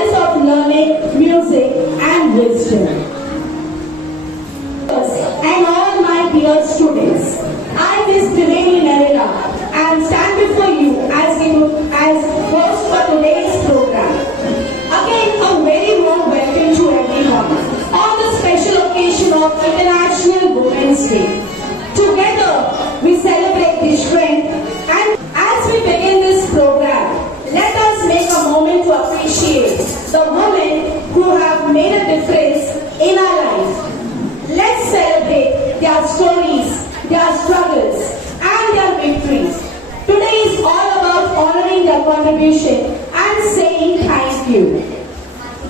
goddess of learning, music, and wisdom. And all my dear students, I, Miss Triveni Narela, and stand before you as host for today's program. Again, a very warm welcome to everyone on the special occasion of International Women's Day. Together, we celebrate the strength, and as we begin this program, let us make a moment to appreciate the women who have made a difference in our life. Let's celebrate their stories, their struggles, and their victories. Today is all about honoring their contribution and saying thank you.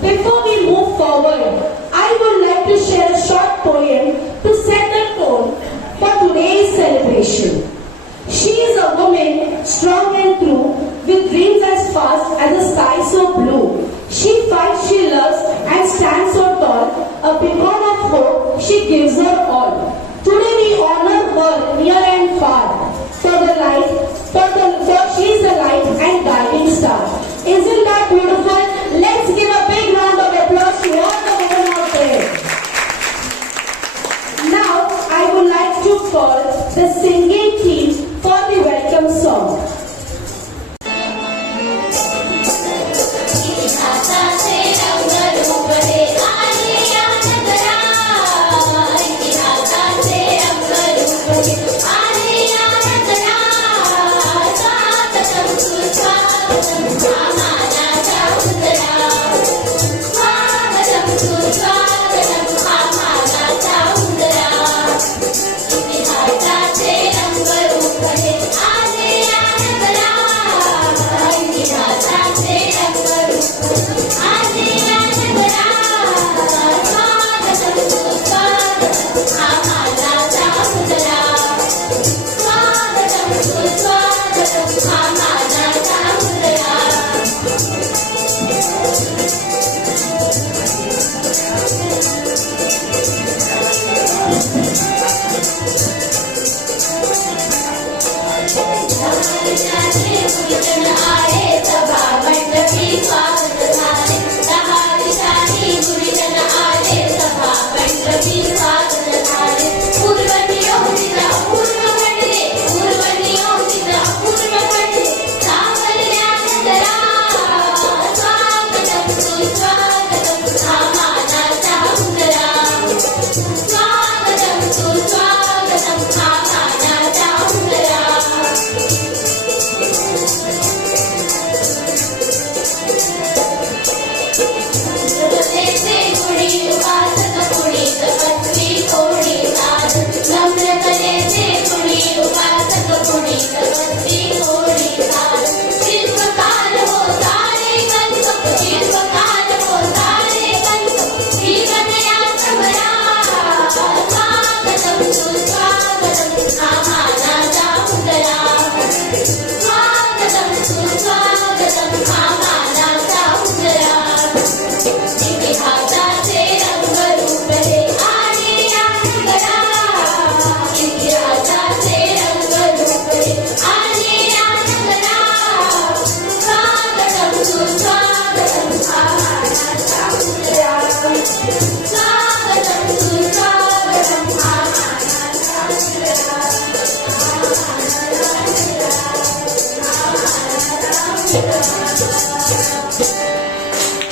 Before we move forward, I would like to share a short poem to set the tone for today's celebration. She is a woman strong and true, with dreams as fast as the sky so blue. She fights, she loves, and stands so tall. A beacon of hope, she gives her all. Today we honor her near and far. For she is the light and guiding star. Isn't that beautiful? Let's give a big round of applause to all the women out there. Now I would like to call the singing team for the welcome song.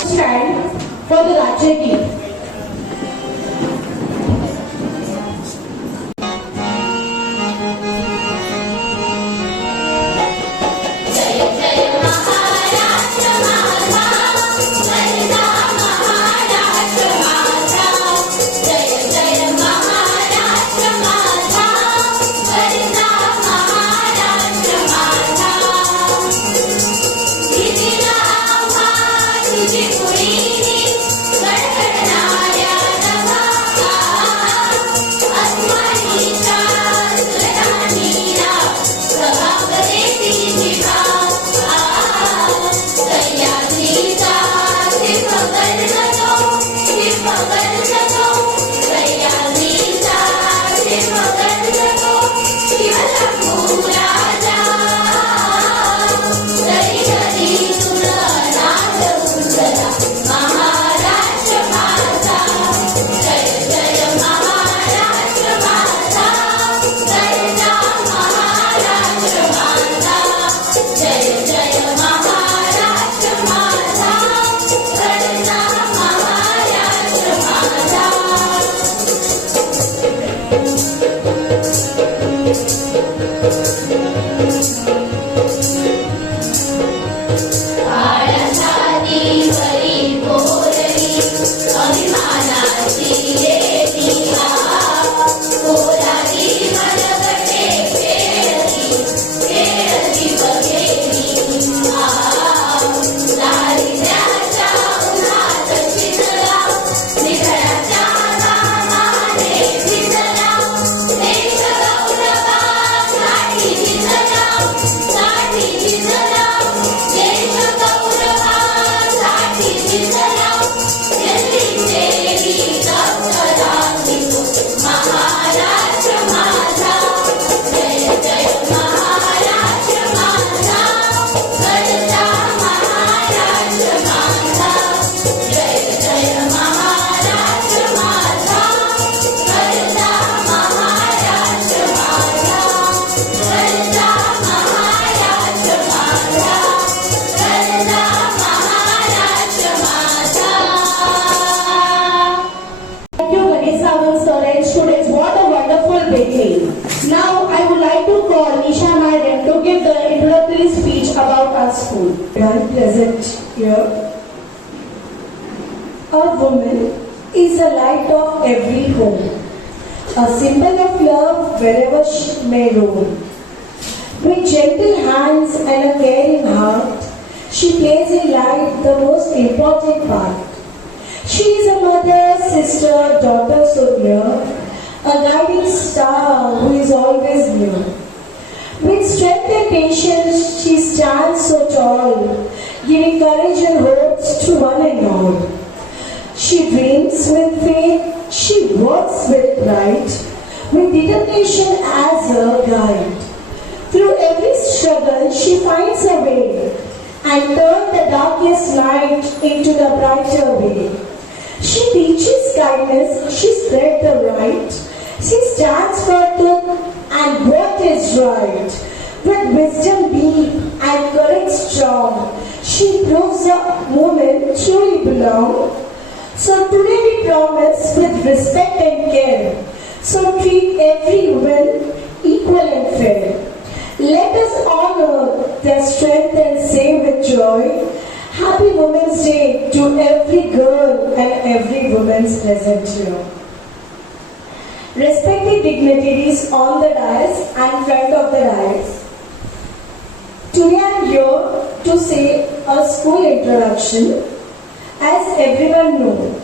Stand for the Rajya Geet. तुझी पुरी गणगण Savan sir and students, what a wonderful beginning. Now I would like to call Isha Madam to give the introductory speech about our school. Present here. A woman is a light of every home, a symbol of love wherever she may roam. With gentle hands and a caring heart, she plays in life the most important part. She is a mother, sister, daughter so near, a guiding star who is always near. With strength and patience, she stands so tall, giving courage and hopes to one and all. She dreams with faith, she works with pride, with determination as her guide. Through every struggle, she finds a way and turns the darkest night into the brighter way. She teaches kindness, she spreads the right, she stands for truth and what is right. With wisdom deep and courage strong, she proves the moment truly belong. So today we promise with respect and care, so treat every woman equal and fair. Let us honor their strength and say with joy, Happy Women's Day to every girl and every woman present here. Respected dignitaries on the dais and front of the dais, today I am here to say a school introduction. As everyone knows,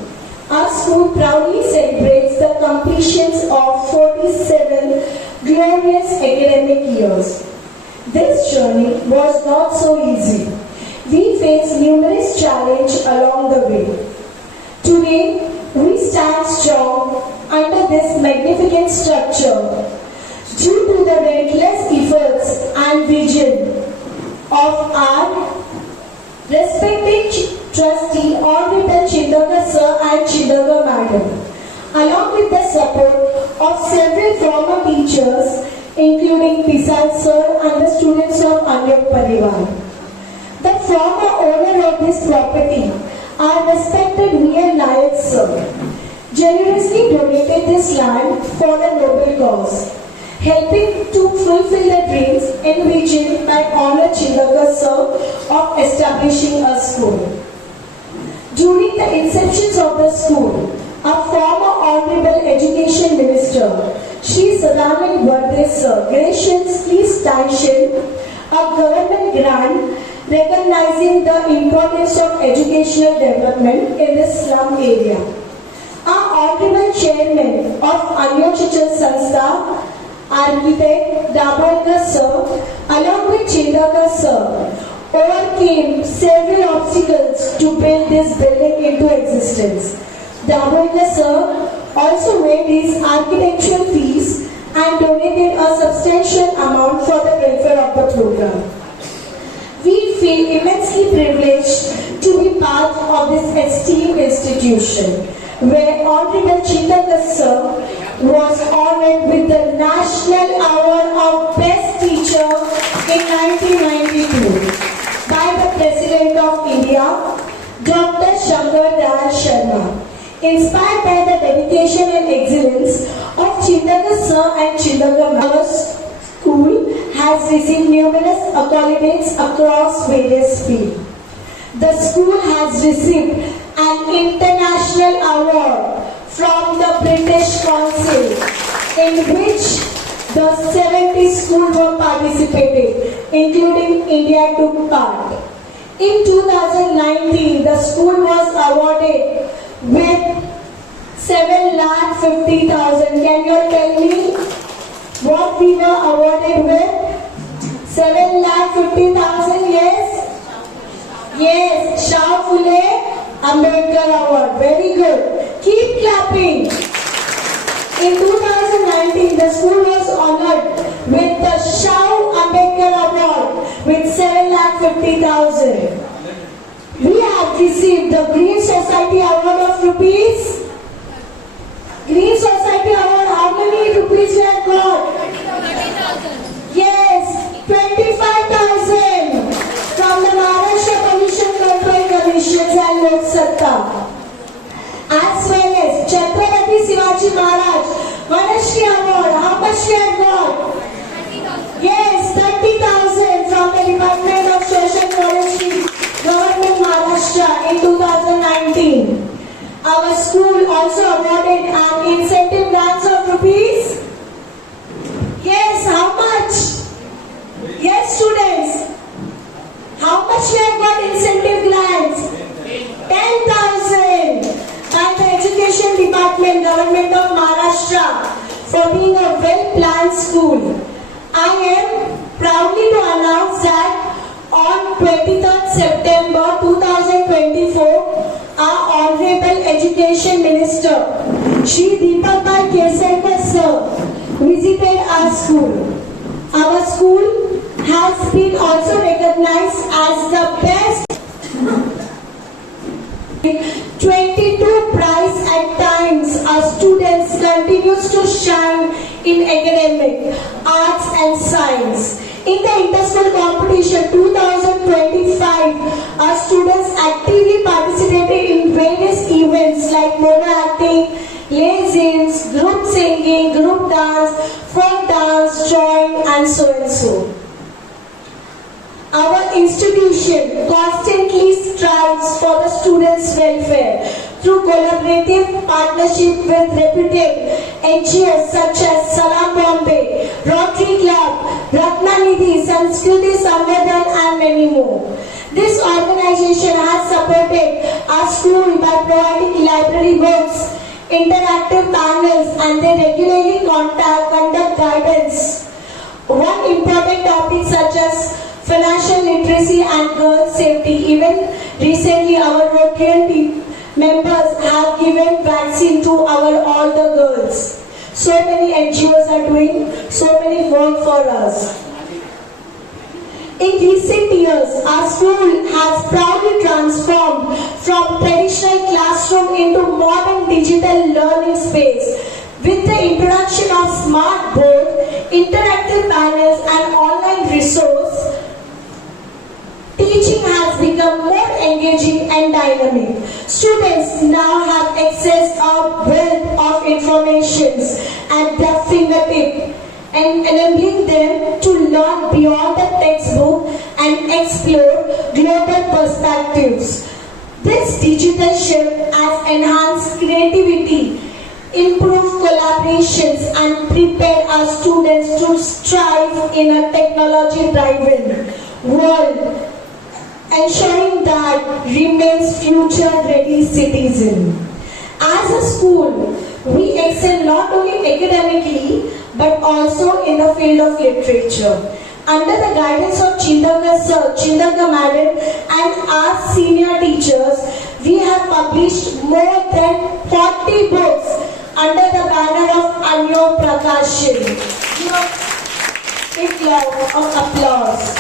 our school proudly celebrates the completions of 47 glorious academic years. This journey was not so easy. We faced numerous challenges along the way. Today, we stand strong under this magnificent structure due to the relentless efforts and vision of our respected trustee Honorable Chindagar Sir and Chindagar Madam, along with the support of several former teachers including Pisal Sir and the students of Anyog Parivar. The former owner of this property, our respected V.N. Nayak Sir, generously donated this land for a noble cause, helping to fulfill the dreams envisioned by Honorable Chindagar Sir of establishing a school. During the inception of the school, our former Honorable Education Minister, Shri Sadanand Vardhe Sir, graciously sanctioned a government grant recognizing the importance of educational development in the slum area. Our Honorable Chairman of Anyog Shikshan Sanstha, Architect Dabholkar Sir, along with Chindagar Sir, overcame several obstacles to build this building into existence. Dabholkar Sir also waived his architectural fees and donated a substantial amount for the welfare of the program. We feel immensely privileged to be part of this esteemed institution, where Honorable Chindagar Sir was honored with the National Award of Best Teacher in 1992 by the President of India, Dr. Shankar Dayal Sharma. Inspired by the dedication and excellence of Chindagar Sir and Chindagar Madam, school has received numerous accolades across various fields. The school has received an international award from the British Council, in which the 70 schools were participated, including India took part. In 2019, the school was awarded with 7,50,000. Can you all tell me what we were awarded with? 7,50,000, yes? Yes, Shah Phule Ambedkar Award. Very good. Keep clapping. In 2019, the school was honored with the Shah Ambedkar Award with 7,50,000. We have received the Green Society Award of rupees. Green Society Award, how many rupees we have got? 30,000. Yes, 25,000 from the Maharashtra Pollution Control Commission and Lok Satta. As well as Chhatrapati Shivaji Maharaj. Vanashri Award. How much she had got? Yes, 30,000 from the Department of Social Forestry, Government Maharashtra in 2019. Our school also awarded an incentive grants of rupees. Yes, how much? Yes, students. How much we have got incentive grants? 10,000 by the Education Department, Government of Maharashtra for being a well-planned school. I am proudly to announce that on 23rd September 2024, our Honorable Education Minister, Shri Deepak Bhai Kesaikar Sir, visited our school. Our school has been also recognized as the best 22 prize at times. Our students continues to shine in academic, arts and science. In the inter-school competition 2025, our students actively participated in various events like mono acting, lay-zines, group singing, group dance, folk dance, drawing and so. Our institution constantly strives for the students' welfare through collaborative partnership with reputed NGOs such as Salam Bombay, Rotary Club, Ratnanidhi, Sanskriti Samvardhan and many more. This organization has supported our school by providing library books, interactive panels and they regularly conduct guidance. One important topic such as financial literacy and girls safety. Even recently our Rotarian members have given vaccine to all the girls. So many NGOs are doing so many work for us. In recent years, our school has proudly transformed from traditional classroom into modern digital learning space. With the introduction of smart board, interactive panels and online resource, teaching has become more engaging and dynamic. Students now have access to a wealth of information at their fingertip and enabling them to learn beyond the textbook and explore global perspectives. This digital shift has enhanced creativity, improved collaborations and prepared our students to strive in a technology-driven world, ensuring that remains future-ready citizen. As a school, we excel not only academically but also in the field of literature. Under the guidance of Chindaka Sir, Chindaka Madam and our senior teachers, we have published more than 40 books under the banner of Anyo Prakashin. Give a big round of applause.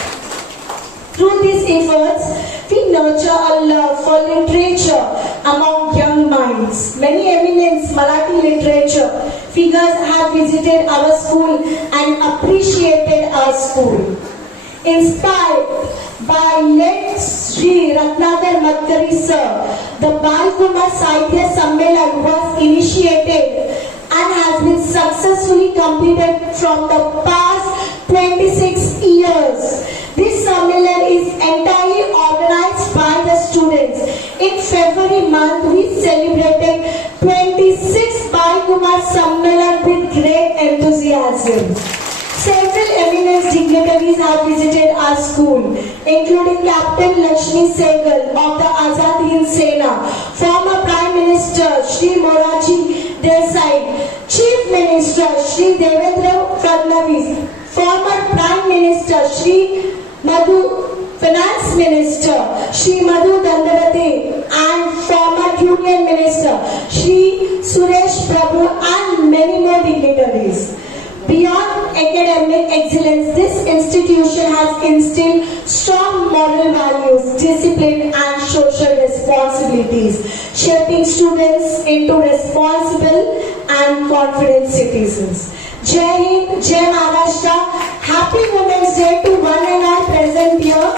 Through these efforts, we nurture a love for literature among young minds. Many eminent Marathi literature figures have visited our school and appreciated our school. Inspired by late Sri Ratnakar Matkari Sir, the Balkumar Sahitya Sammelan was initiated and has been successfully completed from the past 26 years. This Sammelan is entirely organized by the students. In February month, we celebrated 26 Balkumar Sammelan with great enthusiasm. Several eminent dignitaries have visited our school, including Captain Lakshmi Sehgal of the Azad Hind Sena, former Prime Minister Shri Morarji Desai, Chief Minister Shri Devendra Fadnavis, former Prime Minister Shri Madhu, Finance Minister Shri Madhu Dandavate and former Union Minister Shri Suresh Prabhu and many more dignitaries. Beyond academic excellence, this institution has instilled strong moral values, discipline and social responsibilities, shaping students into responsible and confident citizens. Jai Hind, Jai Maharashtra. Happy Women's Day to one and all present here.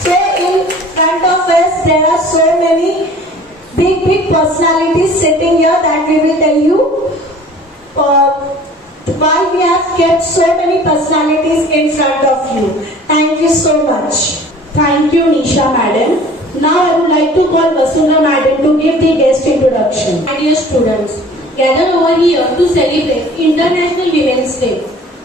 So in front of us there are so many big personalities sitting here that we will tell you kept so many personalities in front of you. Thank you so much. Thank you, Nisha Madam. Now I would like to call Vasudha Madam to give the guest introduction. My dear students, gather over here to celebrate International Women's Day.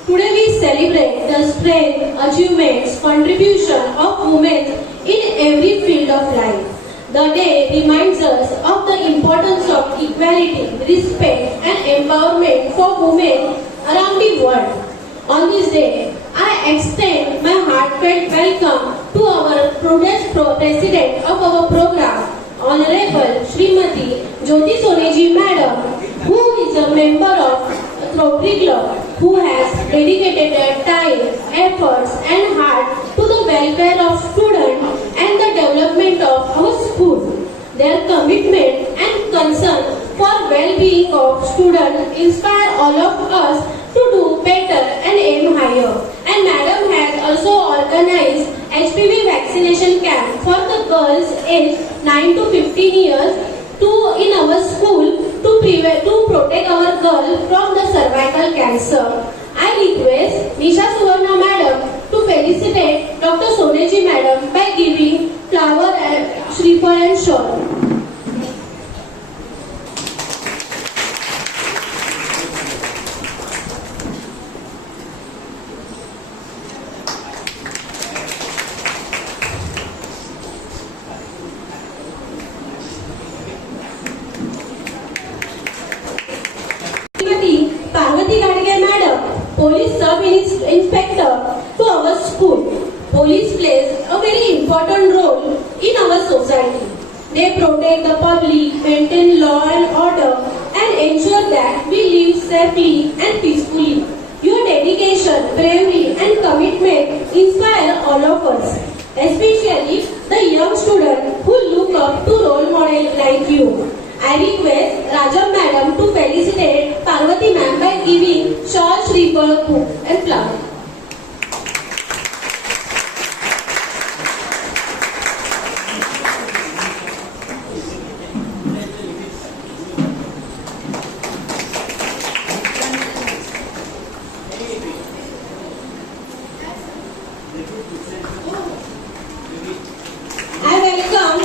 Today we celebrate the strength, achievements, contribution of women in every field of life. The day reminds us of the importance of equality, respect and empowerment for women around the world. On this day, I extend my heartfelt welcome to our prudent president of our program, Honorable Srimati Jyoti Soneji Madam, who is a member of Rotary Club, who has dedicated their time, efforts and heart to the welfare of students and the development of our school. Their commitment and concern for well-being of students inspire all of us to do better and aim higher. And Madam has also organized HPV vaccination camp for the girls aged 9 to 15 years in our school to protect our girls from the cervical cancer. I request Nisha Suvarna Madam to felicitate Dr. Soneji Madam by giving flower and Shreefal and shawl. Parvati Gadge Madam, Police Sub-Inspector to our school. Police plays a very important role in our society. They protect the public, maintain law and order and ensure that we live safely and peacefully. Your dedication, bravery and commitment inspire all of us, especially the young students who look up to role models like you. I request Raja Madam to felicitate Parvati Ma'am by giving shawl, Shreefal, book and flower. I welcome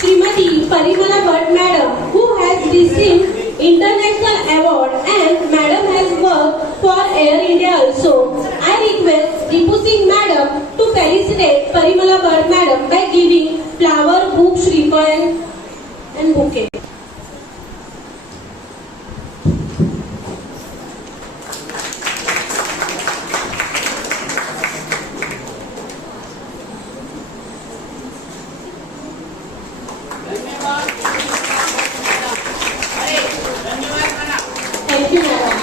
Srimati Parimala Bhatt Madam, who has received international award and Madam has worked for Air India also. I request Deepu Singh Madam to felicitate Parimala Bhatt Madam by giving flower, book, Shreefal and bouquet. Thank you, Madam.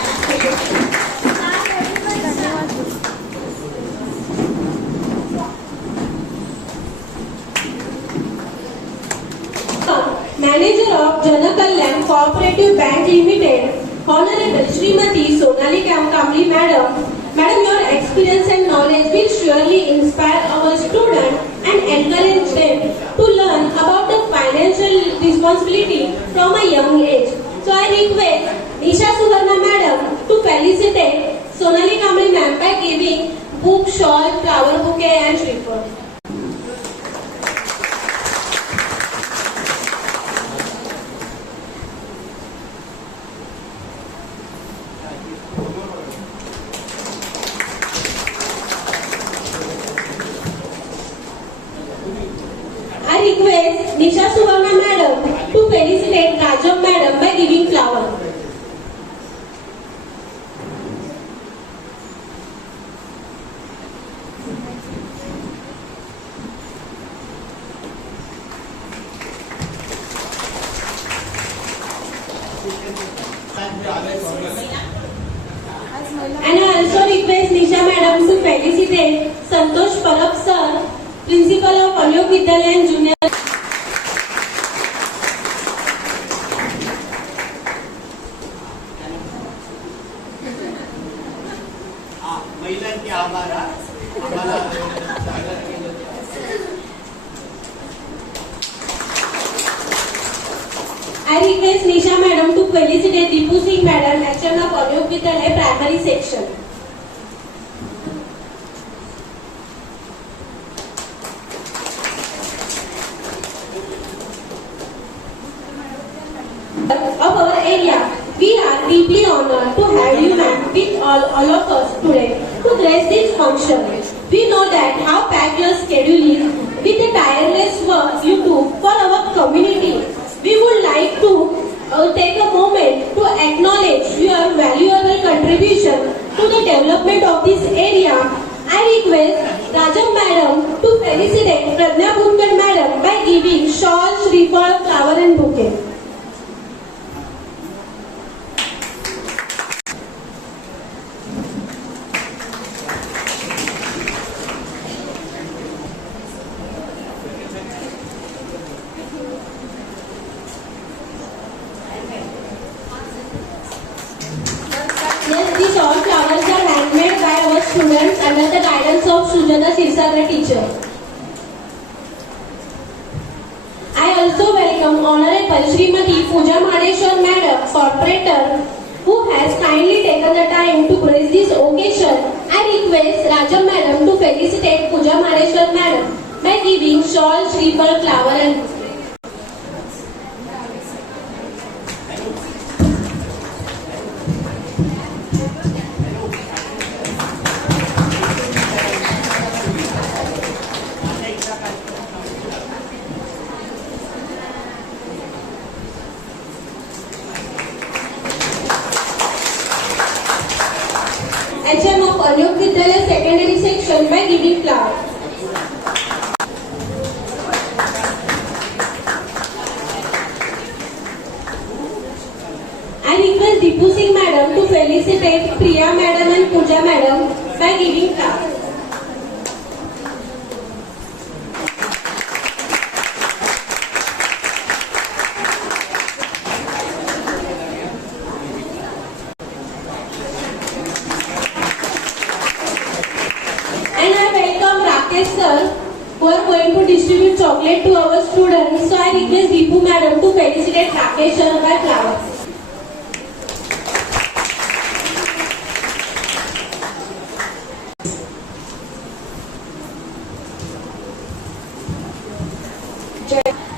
Manager of Jana Kalyan Cooperative Bank Limited, Honorable Srimati Sonali Kamli Madam. Madam, your experience and knowledge will surely inspire our students and encourage them to learn about the financial responsibility from a young age. So I request Nisha Suvarna Madam to felicitate Sonali Kamli Ma'am by giving book, shawl, flower bouquet and Shreefal. I request Nisha Suvarna Madam to felicitate Rajam Madam by giving flower. And I also request Nisha Madam to felicitate Santosh Parab Sir, Principal of Alok Vidyalaya Junior. महिलांचे आभार आम्हाला I request Nisha Madam to felicitate Deepu Singh Madam, HM of Anup विद्यालय primary section. Of our area, we are deeply honored to have you ma'am with all of us today to grace this function. We know that how packed your schedule is with the tireless work you do for our community. We would like to take a moment to acknowledge your valuable contribution to the development of this area. I request Rajam madam to felicitate Pradnya Bhutkar madam by giving shawl, shriphal, flower and bouquet. Yes, these all flowers are handmade by our students under the guidance of Sujata Sirsagar teacher. I also welcome Honorable Srimati Pooja Madeshwar Madam, Corporator, who has kindly taken the time to grace this occasion. I request Rajam Madam to felicitate Pooja Madeshwar Madam by giving shawl, shriphal, flower and bouquet. HM of Anup Vidyalaya secondary section by giving flower. I request Deepu Singh madam to felicitate Priya madam and Pooja madam by giving flower. And I welcome Rakesh sir who are going to distribute chocolate to our students. So I request Deepu madam to felicitate Rakesh sir by flowers.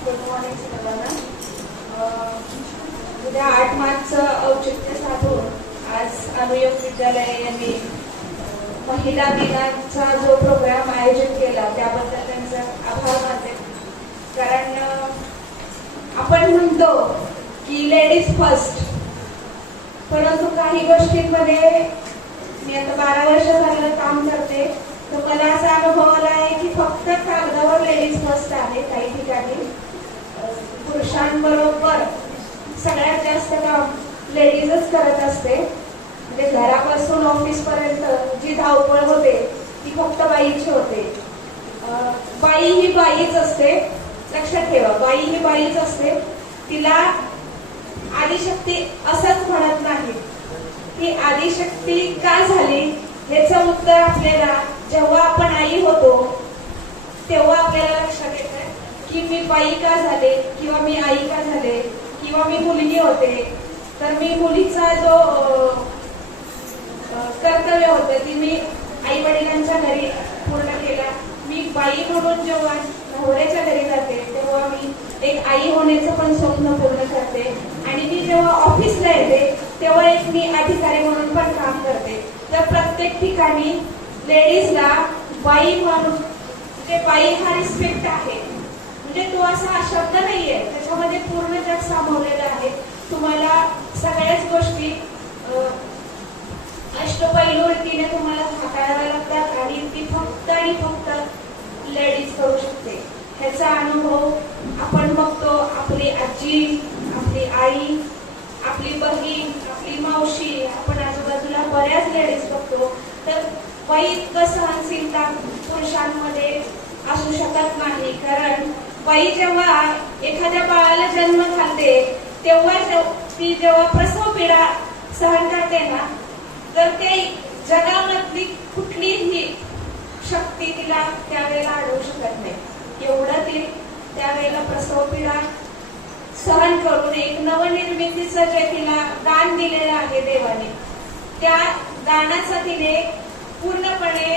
Good morning सर्वांना. उद्या 8 मार्चचं औचित्य साधून आज अनुयोग विद्यालय यांनी महिला दिनाचा जो प्रोग्राम आयोजित केला त्याबद्दल त्यांचा आभार मानते. कारण आपण म्हणतो की लेडीज फर्स्ट, परंतु काही गोष्टींमध्ये मी आता 12 वर्ष झालं काम करते तर मला असा अनुभव आला आहे की फक्त कागदावर लेडीज फर्स्ट आहे. काही ठिकाणी पुरुषांबरोबर सगळ्यात जास्त काम लेडीजच करत असते. म्हणजे घरापासून ऑफिस पर्यंत जी धावपळ होते ती फक्त बाईची होते. बाई ही बाईच असते, लक्षात ठेवा, बाई ही बाईच असते. तिला आदिशक्ती असंच म्हणत नाही. ती आदिशक्ती का झाली याचं उत्तर आपल्याला जेव्हा आपण आई होतो तेव्हा आपल्याला लक्षात येतं की मी बाई का झाले किंवा मी आई का झाले किंवा मी मुलगी होते तर मी मुलीचा जो कर्तव्य होतं ती मी आई वडिलांच्या घरी पूर्ण केला. मी बाई म्हणून जेव्हा नवऱ्याच्या घरी जाते तेव्हा मी एक आई होण्याचं पण स्वप्न पूर्ण करते. आणि मी जेव्हा ऑफिसला येते तेव्हा एक मी अधिकारी म्हणून पण काम करते. तर प्रत्येक ठिकाणी लेडीजला बाई म्हणून म्हणजे बाई हा रिस्पेक्ट आहे. म्हणजे तो असा शब्द नाहीये, त्याच्यामध्ये पूर्ण जग सामावलेलं आहे. तुम्हाला सगळ्याच गोष्टी अष्टपैलू रीतीने तुम्हाला हाताळाव्या लागतात आणि ती फक्त आणि फक्त लेडीज करू शकते. ह्याचा अनुभव आपण बघतो. आपली आजी, आपली आई, आपली बहीण, आपली मावशी, आपण आजूबाजूला बऱ्याच लेडीज बघतो. तर बाई इतकं सहनशीलता पुरुषांमध्ये असू शकत नाही. कारण बाई जेव्हा एखाद्या बाळाला जन्म घालते तेव्हा ती जेव्हा प्रसव पीडा सहन करते ना तर ते जगामधली कुठलीही शक्ती तिला त्यावेळेला अडवू शकत नाही. एवढं ती त्यावेळेला प्रसव पीडा सहन करून एक नवनिर्मितीचं जे तिला दान दिलेलं आहे देवाने त्या दानाचा तिने पूर्णपणे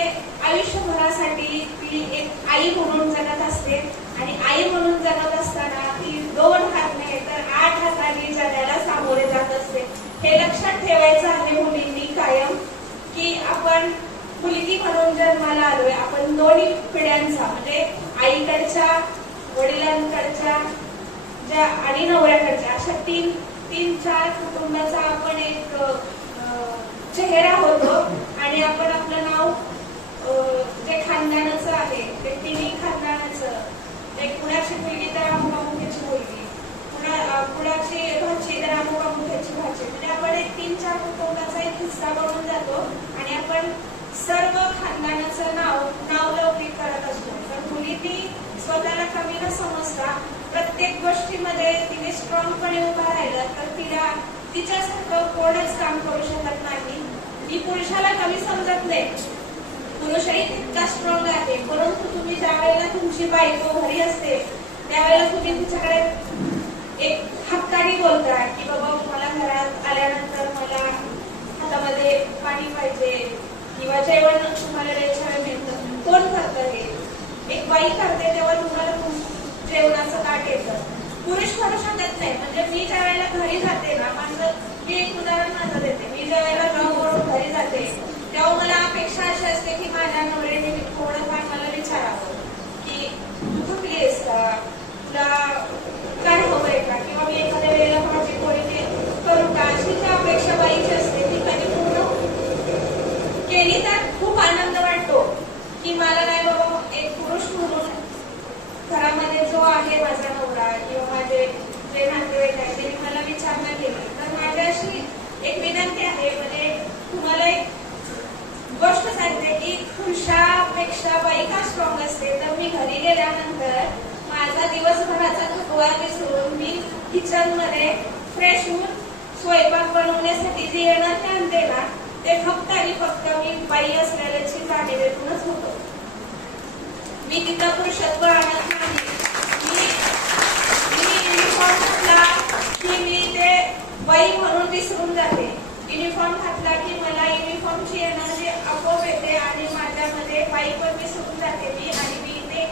आयुष्यभरासाठी ती एक आई म्हणून जगत असते आणि आई म्हणून जगत असताना ती 2 हात नाही तर 8 हातांनी जगाला सामोरे जात असते. हे लक्षात ठेवायचं आहे मुलींनी कायम, की आपण मुलगी म्हणून जन्माला आलोय. आपण दोन्ही पिढ्यांचा म्हणजे आईकडच्या, वडिलांकडच्या ज्या आणि नवऱ्याकडच्या अशा 3-4 कुटुंबाचा आपण एक चेहरा होतो आणि आपण आपलं नाव जे खानदानाचं आहे ते तिन्ही खानदानाचं, एक कुणाची मुलगी तर अमुकामुख्याची मुलगी, कुणाची भाची तर अमुकामुख्याची भाची, म्हणजे आपण एक 3-4 कुटुंबाचा एक हिस्सा बनून जातो आणि आपण सर्व खानदानाचं नाव लौकिक करत असतो. तर मुली ती स्वतःला कमी न समजता प्रत्येक गोष्टीमध्ये तिने स्ट्रॉंगपणे उभा राहिलं तर तिला तिच्यासारखं कोणच काम करू शकत नाही. ती पुरुषाला कमी समजत नाही, पुरुषही तितका स्ट्रॉंग आहे, परंतु तुम्ही ज्या वेळेला तुमची बायको घरी असते त्यावेळेला तुम्ही तिच्याकडे एक हक्काने बोलता की बाबा मला घरात आल्यानंतर मला हातामध्ये पाणी पाहिजे किंवा जेवण तुम्हाला वेळच्या वेळ मिळतं. कोण करतं हे? एक बाई करते तेव्हा तुम्हाला जेवणाचं ताट येतं. पुरुष करू शकत नाही. म्हणजे मी ज्या वेळेला घरी जाते ना, मी एक उदाहरण माझं देते. मी ज्या वेळेला जॉब करून घरी जाते तेव्हा मला अपेक्षा अशी असते की माझ्या नवऱ्याने थोडंफार मला विचारावं की तू थकलीस का, तुला काय हवंय का, किंवा मी एखाद्या वेळेला भाजी पोळी करू का, अशी जी अपेक्षा बाईची असते ती कधी पूर्ण केली तर खूप आनंद वाटतो की मला नाही बाबा एक पुरुष म्हणून घरामध्ये जो आहे माझा नवरा किंवा माझे जे नातेवाईक आहे त्यांनी मला विचारणा केली. तर माझ्याशी एक विनंती आहे, म्हणजे तुम्हाला एक गोष्ट सांगते की पुरुषापेक्षा बाई का स्ट्रॉंग असते. तर मी घरी गेल्यानंतर माझा दिवसभराचा थकवा विसरून मी किचन मध्ये फ्रेश होऊन स्वयंपाक बनवण्यासाठी जे येणार ते आणते ना, ते फक्त आणि फक्त मी बाई असलेल्याची जाणीवेतूनच होतो. मी तिथं पुरुषत्व आणत नाही. मी युनिफॉर्म घातला की मी ते बाई म्हणून विसरून जाते. युनिफॉर्म घातला की मला युनिफॉर्मची एनर्जी आपोआप येते आणि माझ्यामध्ये बाई पण विसरून जाते मी, आणि मी ते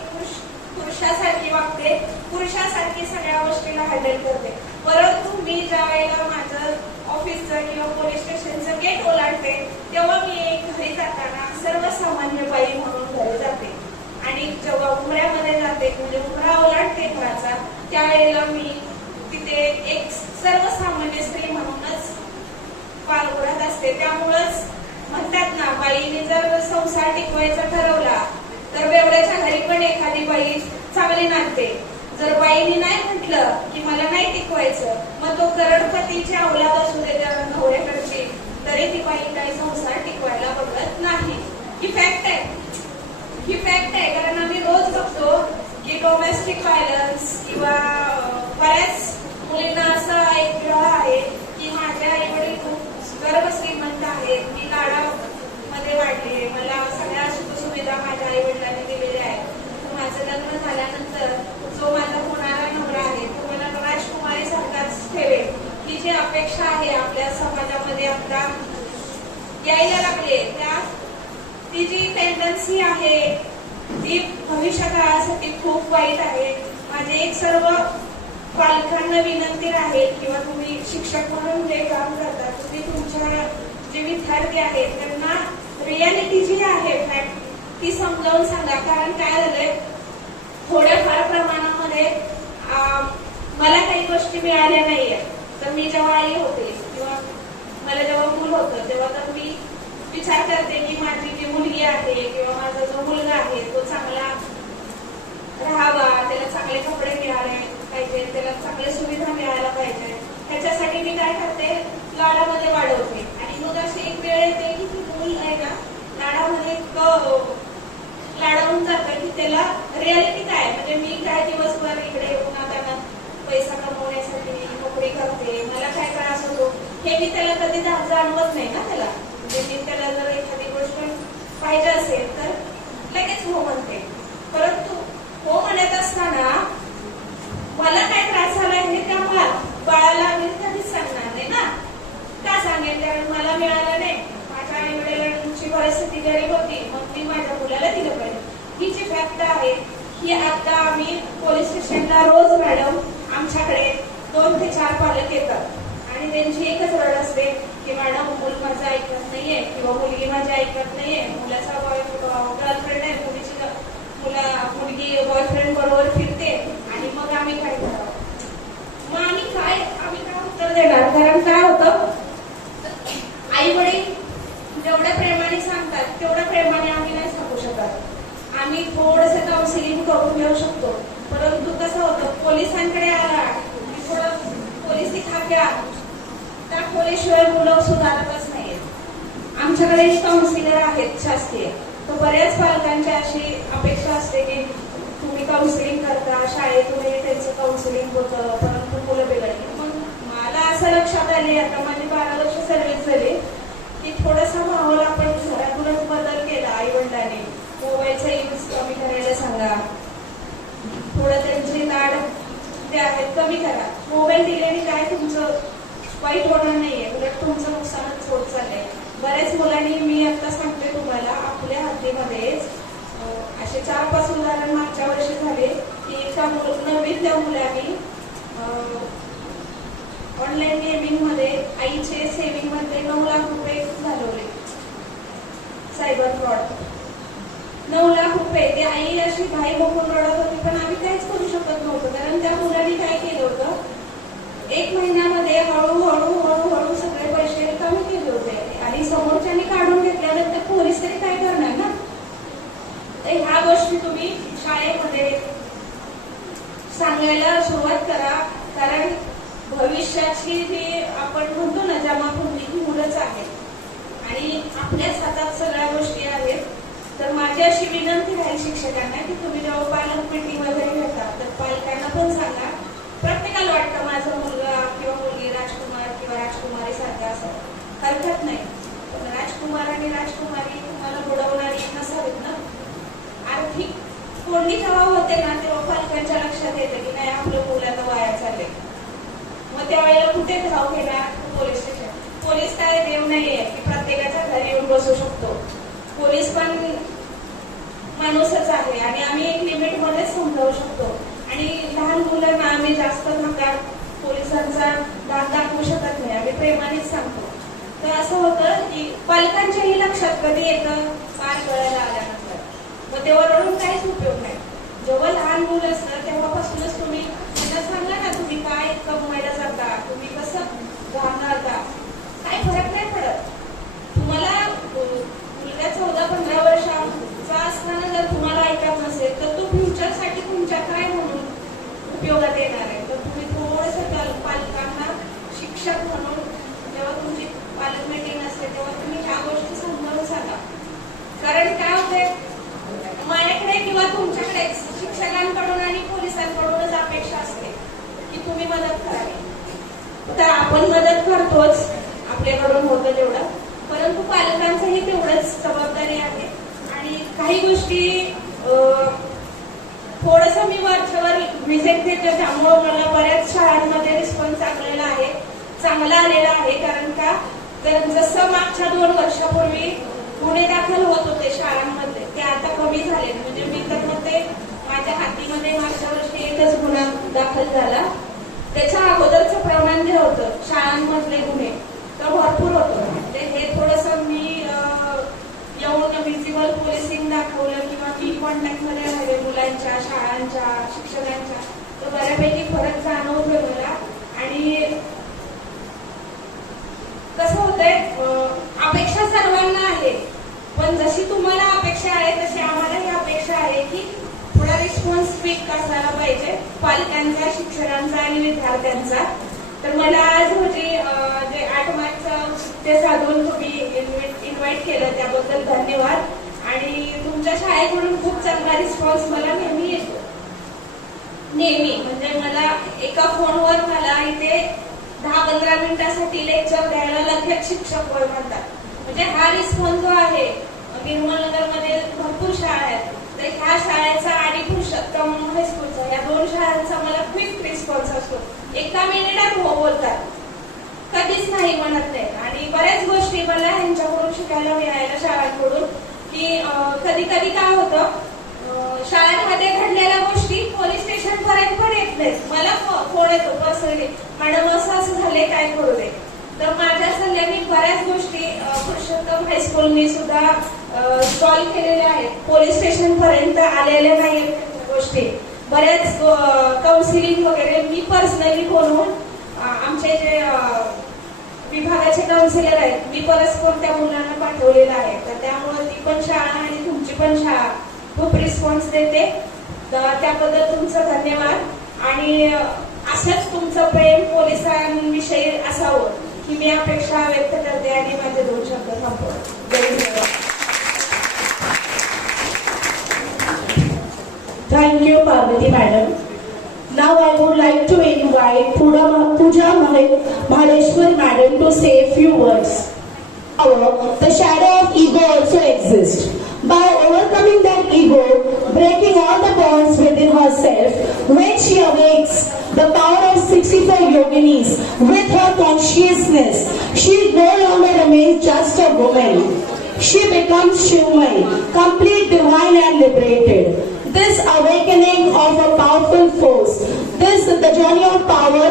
पुरुषासारखी वागते, पुरुषासारखी सगळ्या गोष्टीला हँडल करते. परंतु मी ज्या वेळेला माझं ऑफिसचं किंवा पोलीस स्टेशनचं गेट ओलांडते तेव्हा मी घरी जाताना सर्वसामान्य बाई म्हणून घरी जाते. आणि जेव्हा उमऱ्यामध्ये जाते म्हणजे उमरा ओलांडते घराचा, त्यावेळेला मी तिथे एक सर्वसामान्य स्त्री म्हणूनच पार उघडत असते. त्यामुळंच म्हणतात ना, बाईने जर संसार टिकवायचा ठरवला तर बेवड्याच्या घरी पण एखादी बाई चांगली नाचते. जर बाईने नाही म्हटलं की मला नाही टिकवायचं, मग तो करोडपतीची औलाद असू दे त्या नवऱ्याकडची, तरी ती बाई काही संसार टिकवायला बघत नाही. ही फॅक्ट आहे. कारण आम्ही रोज बघतो की डोमेस्टिक व्हायलन्स किंवा बऱ्याच मुलींना असं ऐकलं आहे की माझ्या आई वडील खूप गर्भ श्रीमंत आहेत, मी लाडामध्ये वाढले, मला सगळ्या सुखसुविधा माझ्या आई वडिलांनी दिलेल्या आहेत. तर माझं लग्न झाल्यानंतर जो माझा होणारा नवरा आहे तो मला राजकुमारी सारखाच ठेवेल, ही जी अपेक्षा आहे आपल्या समाजामध्ये आता यायला लागले, ती जी टेंडन्सी आहे ती भविष्य काळासाठी खूप वाईट आहे. माझे एक सर्व पालकांना विनंती राहील किंवा तुम्ही शिक्षक म्हणून जे काम करता, तुम्ही तुमच्या जे विद्यार्थी आहेत त्यांना रियालिटी जी आहे फॅक्ट ती समजावून सांगा. कारण काय झालंय, थोड्याफार प्रमाणामध्ये मला काही गोष्टी मिळाल्या नाहीये. तर मी जेव्हा आई होते किंवा मला जेव्हा मूल होतं तेव्हा तर मी विचार करते की माझी जी मुलगी आहे किंवा माझा जो मुलगा आहे तो चांगला राहावा, त्याला चांगले कपडे मिळाले पाहिजे, त्याला चांगल्या सुविधा मिळायला पाहिजे. त्याच्यासाठी मी काय करते, लाडामध्ये वाढवते. आणि मग अशी एक वेळ येते की ती मूल आहे ना लाडामध्ये लाडावून जातं की त्याला रियालिटी काय, म्हणजे मी काय दिवसभर इकडे उन्हातानात पैसा कमवण्यासाठी नोकरी करते, मला काय त्रास होतो हे मी त्याला कधी जाणवत नाही ना. त्याला म्हणजे मी त्याला जर एखादी गोष्ट पाहिजे असेल तर लगेच हो म्हणते. परंतु हो म्हणत असताना मला काय त्रास झाला हे त्या बाळाला मी कधीच सांगणार नाही ना. का सांगेल, कारण मला मिळालं नाही. माझ्या आई वडिलांची परिस्थिती गरीब होती, मग मी माझ्या मुलाला दिलं पाहिजे. ही जी फॅक्ट आहे ही आता आम्ही पोलीस स्टेशनला रोज मॅडम आमच्याकडे 2 ते 4 पालक येतात आणि त्यांची एकच रड असते की मॅडम मूल माझं ऐकत नाहीये किंवा मुलगी माझी ऐकत नाहीये, मुलाचा गर्लफ्रेंड आहे, मुलगी बॉयफ्रेंड बरोबर फिरते आणि मग आम्ही काय करावं. मग आम्ही काय उत्तर देणार. कारण काय होतं, आई वडील जेवढ्या प्रेमाने सांगतात तेवढ्या प्रेमाने आम्ही नाही सांगू शकत. आम्ही थोडंसं काउन्सिलिंग करून घेऊ शकतो, परंतु कसं होतं, पोलिसांकडे आला की थोडं पोलिसी खाक्यात त्या खोलीशिवाय मुलं सुधारतच नाहीत. आमच्याकडे काउन्सिलर आहेत शासकीय, तर बऱ्याच पालकांची अशी अपेक्षा असते की तुम्ही काउन्सिलिंग करता, शाळेतूनही त्यांचं काउन्सिलिंग होतं, परंतु मुलं बिघडली. मग मला असं लक्षात आले, आता माझी 12 वर्ष सर्व्हिस झाली, की थोडासा माहोल आपण घरातूनच बदल केला. आई वडिलांनी मोबाईलचा यूज कमी करायला सांगा, थोडं त्यांचे लाड जे आहेत कमी करा. मोबाईल दिल्याने काय तुमचं वाईट होणार नाहीये, उलट तुमचं नुकसानच होत चाललंय. बऱ्याच मुलांनी, मी आता सांगते तुम्हाला, आपल्या हद्दीमध्येच असे 4-5 उदाहरण मागच्या वर्षी झाले की एका 9वीतल्या मुलांनी ऑनलाईन गेमिंग मध्ये आईचे सेव्हिंग मध्ये 9 लाख रुपये घालवले. सायबर फ्रॉड 9 लाख रुपये. ती आई अशी भाई बघून रडत होती, पण आम्ही काहीच करू शकत नव्हतं. कारण त्या मुलांनी काय केलं होतं, 1 महिन्यामध्ये हळूहळू सगळे पैसे कमी केले होते आणि समोरच्यानी काढून घेतल्यानंतर पोलीस तरी काय करणार ना. तर ह्या गोष्टी तुम्ही शाळेमध्ये सांगायला सुरुवात करा, कारण भविष्याची जी आपण म्हणतो ना जमापुंजी ही मुलंच आहेत आणि आपल्याच हातात सगळ्या गोष्टी आहेत. तर माझी अशी विनंती राहील शिक्षकांना की तुम्ही जेव्हा पालक मीटिंग वगैरे घेता तर पालकांना पण सांगा. प्रत्येकाला वाटतं माझा मुलगा किंवा मुलगी राजकुमार किंवा राजकुमारी सारखा असं, हरकत नाही, पण राजकुमार आणि राजकुमारी तुम्हाला बुडवणारी नसावीत ना. आर्थिक कोणी जेव्हा होते ना तेव्हा पालकांच्या लक्षात येतं की नाही आपलं मुलं आता वाया चालले. मग त्यावेळेला कुठे धाव घेणार, पोलीस स्टेशन. पोलीस काय देव नाहीये की प्रत्येकाच्या घरी येऊन बसू शकतो. पोलीस पण माणूसच आहे आणि आम्ही एक लिमिट मध्येच समजावू शकतो. आणि लहान मुलांना आम्ही जास्त प्रकार पोलिसांचा दाद दाखवू शकत नाही, आम्ही प्रेमानेच सांगतो. तर असं होतं की पालकांच्याही लक्षात कधी येतं, 5 वेळेला आल्यानंतर. मग तेव्हा रडून काहीच उपयोग नाही. जेव्हा लहान मुलं असतं तेव्हापासूनच तुम्ही त्यांना सांगा ना, तुम्ही काय कमवायला जाता, तुम्ही कसं घालता, काय फरक नाही पडत. तुम्हाला मुलगा 14-15 वर्षाचा असताना जर तुम्हाला ऐकत नसेल तर तो फ्युचरसाठी तुमच्या काय म्हणून उपयोगात येणार आहे. तर तुम्ही थोडंसं पालकांना शिक्षक म्हणून जेव्हा तुमची पालक मीटिंग असते तेव्हा तुम्ही ह्या गोष्टी समजावून सांगा. कारण काय होते, माझ्याकडे किंवा तुमच्याकडे शिक्षकांकडून आणि पोलिसांकडूनच अपेक्षा असते की तुम्ही मदत करावी. तर आपण मदत करतोच, आपल्याकडून होतं तेवढं, परंतु पालकांचंही तेवढंच जबाबदारी आहे. आणि काही गोष्टी थोडंसं मी वरच्यावर व्हिजिट देते, त्यामुळं मला बऱ्याच शाळांमध्ये रिस्पॉन्स चांगला आलेला आहे. कारण का, तर जसं मागच्या 2 वर्षापूर्वी गुन्हे दाखल होत होते शाळांमध्ये, ते आता कमी झाले. म्हणजे मी तर म्हणते माझ्या हातीमध्ये मागच्या वर्षी 1च गुन्हा दाखल झाला. त्याच्या अगोदरचं प्रमाण जे होतं शाळांमधले गुन्हे तर भरपूर होतं. म्हणजे हे थोडंसं मी येऊन व्हिजिबल पोलिसिंग दाखवलं किंवा मी कॉन्टॅक्टमध्ये राहिले मुलांच्या, शाळांच्या, शिक्षकांच्या, तर बऱ्यापैकी फरक जाणवतोय मला. आणि कसं होतंय, अपेक्षा सर्वांना आहे, पण जशी तुम्हाला अपेक्षा आहे तशी आम्हालाही अपेक्षा आहे की थोडा रिस्पॉन्स क्विक असायला पाहिजे पालकांचा, शिक्षकांचा आणि विद्यार्थ्यांचा. तर मला आज म्हणजे जे 8 मार्चचं ते साधून तुम्ही इन्व्हाइट केलं त्याबद्दल धन्यवाद. आणि तुमच्या शाळेकडून खूप चांगला रिस्पॉन्स मला नेहमी येतो. नेहमी म्हणजे मला एका फोनवर मला इथे 10-15 मिनिटासाठी लेक्चर द्यायला लगेच शिक्षक म्हणतात. म्हणजे हा रिस्पॉन्स जो आहे, निर्मलनगरमध्ये भरपूर शाळा आहेत, तर ह्या शाळेचा आणि पुरुषोत्तम हायस्कूलचा, या 2 शाळांचा मला क्विक रिस्पॉन्स असतो. एका मिनिटात हो बोलतात. कधीच नाही म्हणत नाहीत. आणि बऱ्याच गोष्टी मला ह्यांच्याकडून शिकायला मिळायला शाळांकडून, की कधी कधी काय होतं, शाळांमध्ये घडलेल्या गोष्टी पोलीस स्टेशन पर्यंत पण येत नाहीत. मला फोन येतो पर्सनली, मॅडम असं असं झालंय, काय करू दे. तर माझ्या सल्ल्याने बऱ्याच गोष्टी पुरुषोत्तम हायस्कूल मी सुद्धा सॉल्व्ह केलेल्या आहेत. पोलीस स्टेशन पर्यंत आलेल्या नाहीत गोष्टी. बऱ्याच काउन्सिलिंग वगैरे मी पर्सनली बोलवून आमचे जे विभागाचे काउन्सिलर आहेत, मी परस्पर त्या मुलांना पाठवलेलं आहे. तर त्यामुळे ती पण शाळा आणि तुमची पण शाळा खूप रिस्पॉन्स देते. तर त्याबद्दल तुमचं धन्यवाद. आणि असंच तुमचं प्रेम पोलिसांविषयी असावं ही मी अपेक्षा व्यक्त करते आणि माझे 2 शब्द थांबवतो. धन्यवाद. Thank you, Parvati Madam. Now I would like to invite Pooja Mahadeshwar Madam to say a few words. The shadow of ego also exists. By overcoming that ego, breaking all the bonds within herself, when she awakes the power of 64 yoginis with her consciousness, she no longer remains just a woman. She becomes Shivamai, complete, divine and liberated. This awakening of a powerful force, the journey of power,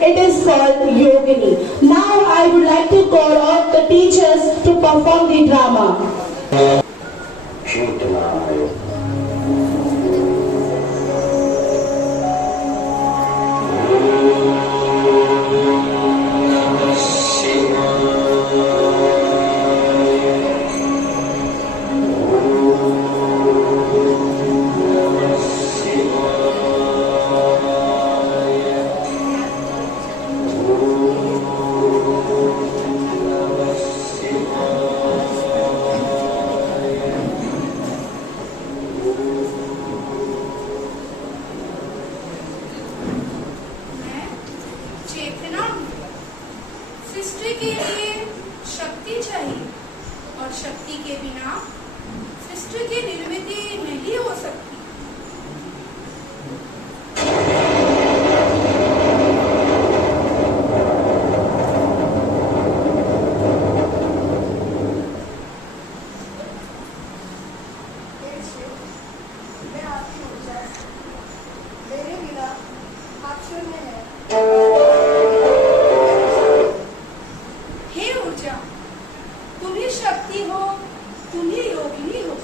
it is called Yogini. Now I would like to call out the teachers to perform the drama. चेतना सृष्टि के लिए शक्ति चाहिए और शक्ति के बिना सृष्टि की निर्मित नहीं हो सकती. मैं आपकी ऊर्जा, मेरे बिना आप शून्य है. हे ऊर्जा, तुम ही शक्ति हो, तुम ही योगिनी हो.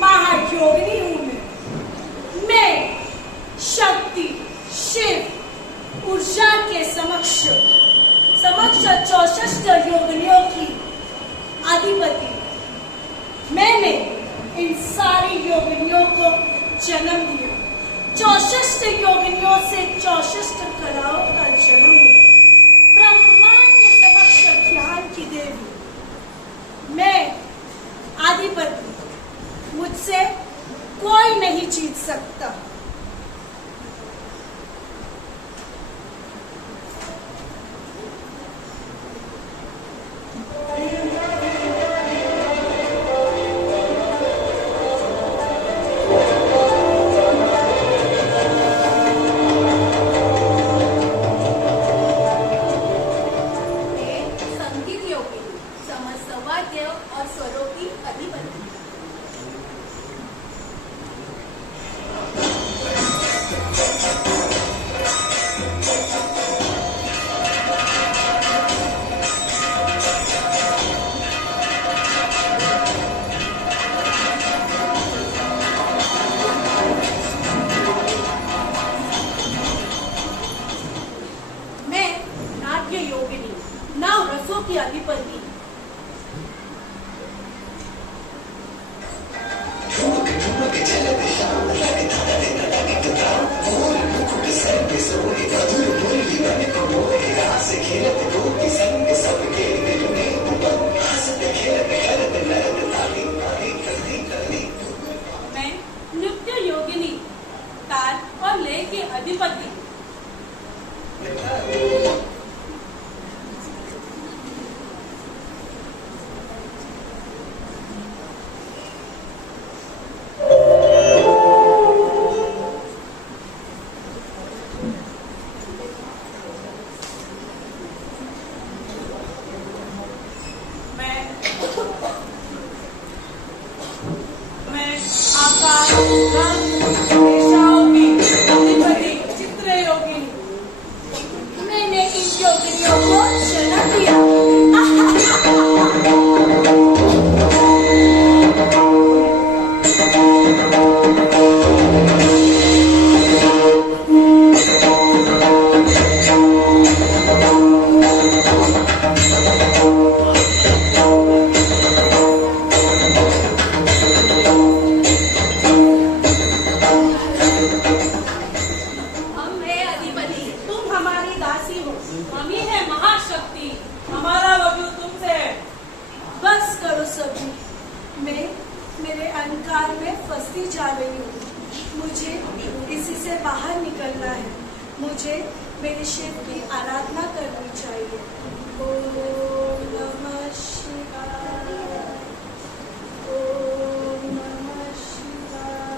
महायोगिनी हूं मैं शक्ति शिव ऊर्जा के समक्ष 64 योगिनियों की अधिपति. मैंने इन सारी योगिनियों को जन्म दिया. 64 योगिनियों से 64 कलाओं का जन्म हुआ. ब्रह्मांड के समक्ष ज्ञान की देवी मैं आधिपति. मुझसे कोई नहीं जीत सकता. अहंकार में फंसती जा रही हूँ। मुझे इसी से बाहर निकलना है। मुझे मेरे शिव की आराधना करनी चाहिए। ओम नमः शिवाय। ओम नमः शिवाय।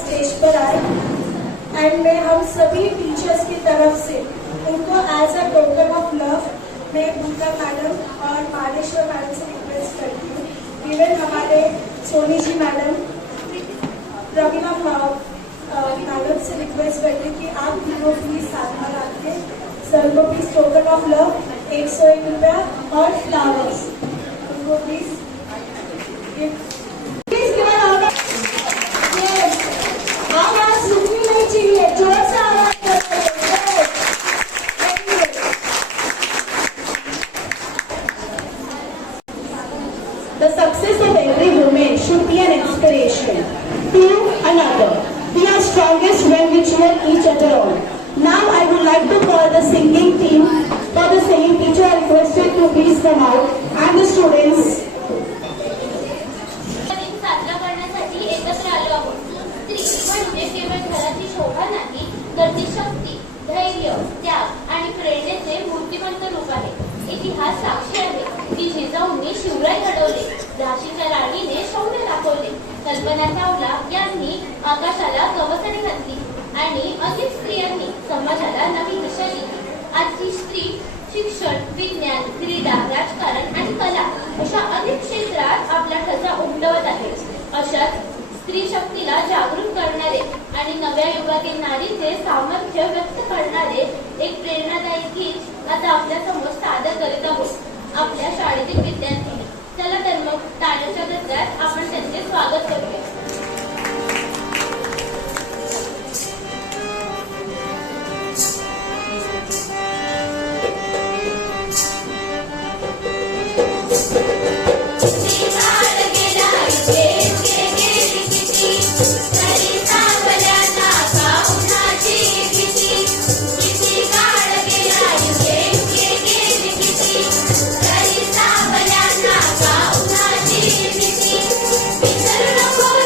स्टेज पर आए एंड मैं हम सभी टीचर्स की तरफ से रविंद्र मैडम और माधेश्वर मैडम से रिक्वेस्ट करती हूँ, इवन हमारे सोनी जी मैडम, रवीना मैडम से रिक्वेस्ट करती हूँ कि आप तीनों प्लीज साथ में आके सर को प्लीज टोकन ऑफ लव 101 रुपया और फ्लावर्स उनको please Please give an order. Yes. आवाज रुकनी नहीं चाहिए, जोर से आवाज करो. Yes. Very good. The success of every woman should be an inspiration to another. We are strongest when we cheer each other on. Now I would like to call the singing team. For the singing teacher I requested to please come out and the students. दिन साजरा करण्यासाठी एकत्र आलो आहोत. स्त्री म्हणजे केवळ घराची शोभा नाही, तर ती शक्ती, धैर्य, त्याग आणि प्रेरणेचे मूर्तिमंत रूप आहे. इतिहास साक्षी आहे की जिजाऊंनी शिवराय घडवले, झाशीच्या राणीने शौर्य दाखवले, कल्पना चावला यांनी आकाशाला गवसणी घातली आणि अनेक स्त्रियांनी समाजाला नवी दिशा दिली. आजची स्त्री शिक्षण, विज्ञान, क्रीडा, राजकारण आणि कला अशा अनेक क्षेत्रात आपला ठसा उमटवत आहे. अशाच स्त्री शक्तीला जागृत करणारे आणि नव्या युगातील नारीचे सामर्थ्य व्यक्त करणारे एक प्रेरणादायी गीत आता आपल्या समोर सादर करीत आहोत. आपल्या शाळेतील विद्यार्थी. चला तर मग टाळ्यांच्या गजरात आपण त्यांचे स्वागत करूया. विसरू नको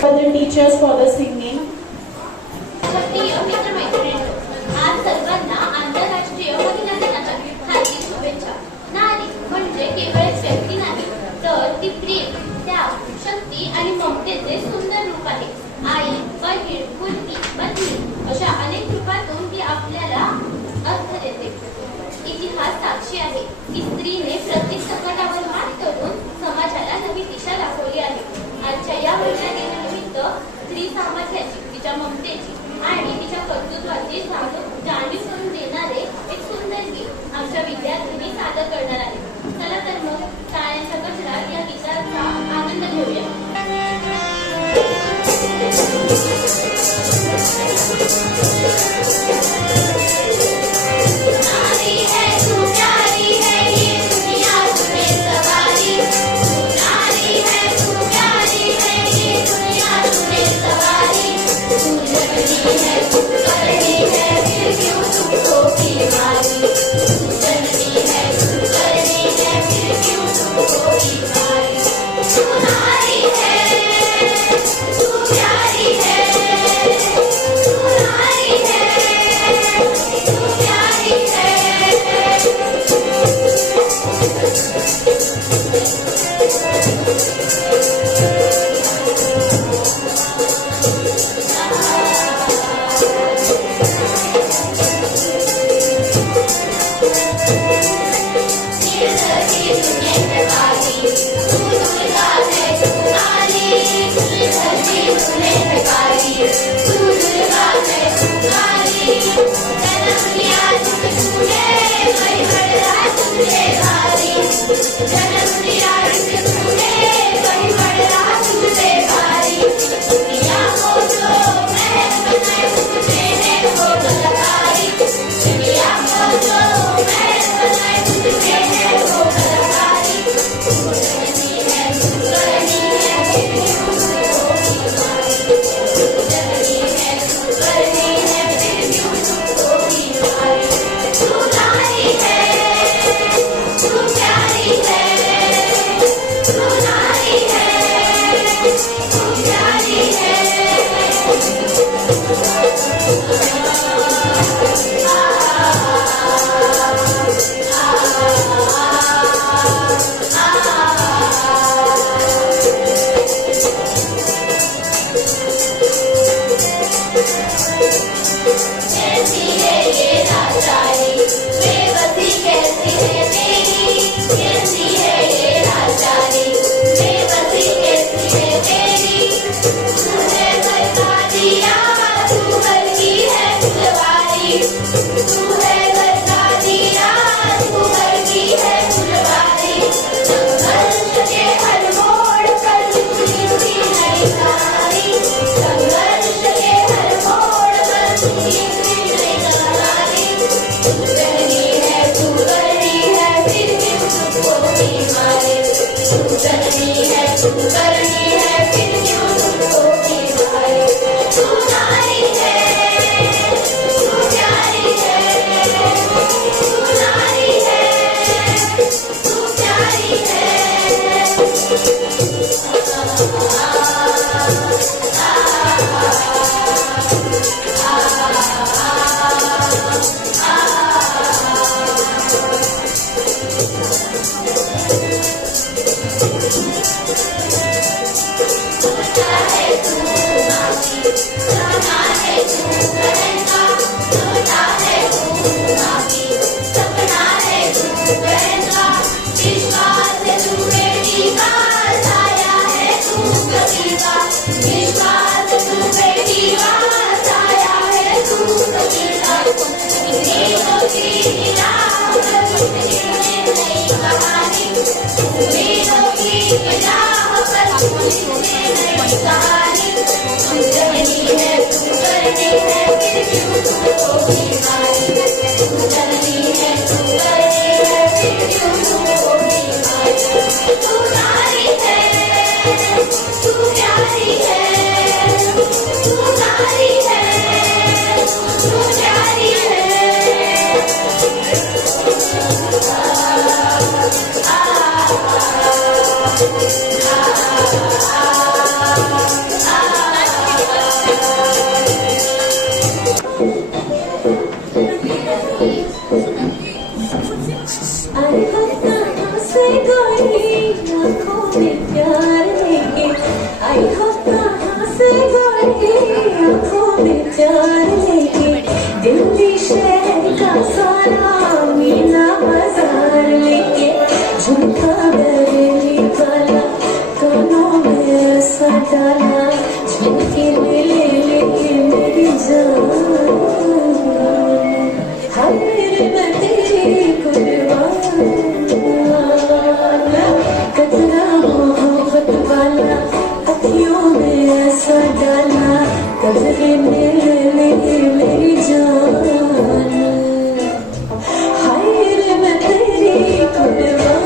For the teachers for the singing. प्रिय मित्रमैत्रिणींनो, आज सर्वांना आंतरराष्ट्रीय महिला दिनाच्या हार्दिक शुभेच्छा. नारी म्हणजे केवळ एक व्यक्ती नाही, तर ती प्रेम, त्याग, शक्ती आणि ममतेचे सुंदर रूप आहे. आई, बहीण, मुलगी, पत्नी अशा अनेक रूपातून ती आपल्याला अर्थ देते. इतिहास साक्षी आहे की स्त्रीने प्रत्येक संकटावर मात करून समाजाला नवी दिशा दाखवली आहे. आजच्या या महिला दिनानिमित्त स्त्री सामर्थ्याची, तिच्या ममतेची आणि तिच्या कर्तृत्वाची जाणीव करून देणारे एक सुंदर गीत आमच्या विद्यार्थ्यांनी सादर करणार आहे. चला तर मग टाळ्यांच्या गजरात या गीताचा आनंद घेऊया. कहानी प्यार लेके दिल्ली शहर का सारा मीना बाजार लेके झुमका बरेली वाला कानों में ऐसा डाला झुमके ले लेके मेरी जान हाय मेरे मैं तेरी कुर्बान कतरा मोहब्बत वाला अखियों में ऐसा डाला कदरे में ले मेरी जान हाय रे मैं तेरी कुर्बान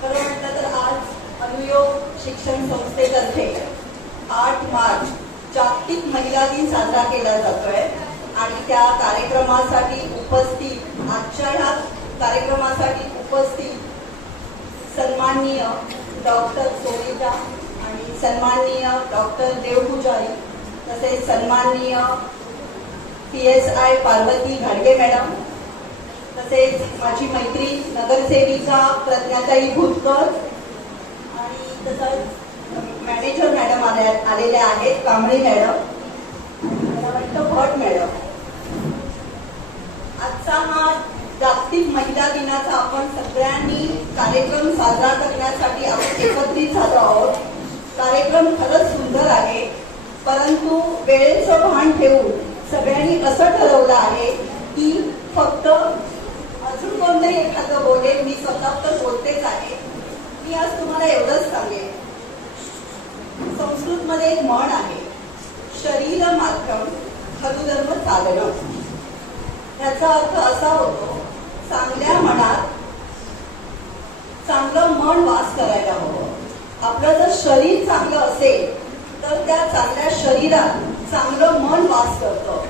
खरं म्हटलं तर आज अनुयोग शिक्षण संस्थेतर्फे 8 मार्च जागतिक महिला दिन साजरा केला जातोय आणि त्या कार्यक्रमासाठी उपस्थित आजच्या ह्या कार्यक्रमासाठी उपस्थित सन्माननीय डॉक्टर सोनिता आणि सन्माननीय डॉक्टर देवपुजारी तसेच सन्माननीय PSI पार्वती घाडगे मॅडम तसेच माझी मैत्रीण नगरसेविका प्रज्ञाताई भूतकर आणि तसंच मॅनेजर मॅडम आलेल्या आहेत कांबळे मॅडम मला वाटतं भट मॅडम. आजचा हा जागतिक महिला दिनाचा आपण सगळ्यांनी कार्यक्रम साजरा करण्यासाठी आपण एकत्रित झालो आहोत. कार्यक्रम खरंच सुंदर आहे परंतु वेळेचं भान ठेवून सगळ्यांनी असं ठरवलं आहे की फक्त अजून कोणतरी एखादं बोलेल, मी स्वतः तर बोलतेच आहे. मी आज तुम्हाला एवढंच सांगेन, संस्कृतमध्ये एक म्हण आहे, शरीर मात्रम खरुधर्म चालणं. याचा अर्थ असा होतो, चांगल्या मनात चांगलं मन वास करायला हवं. आपलं जर शरीर चांगलं असेल तर त्या चांगल्या शरीरात चांगलं मन वास करतं.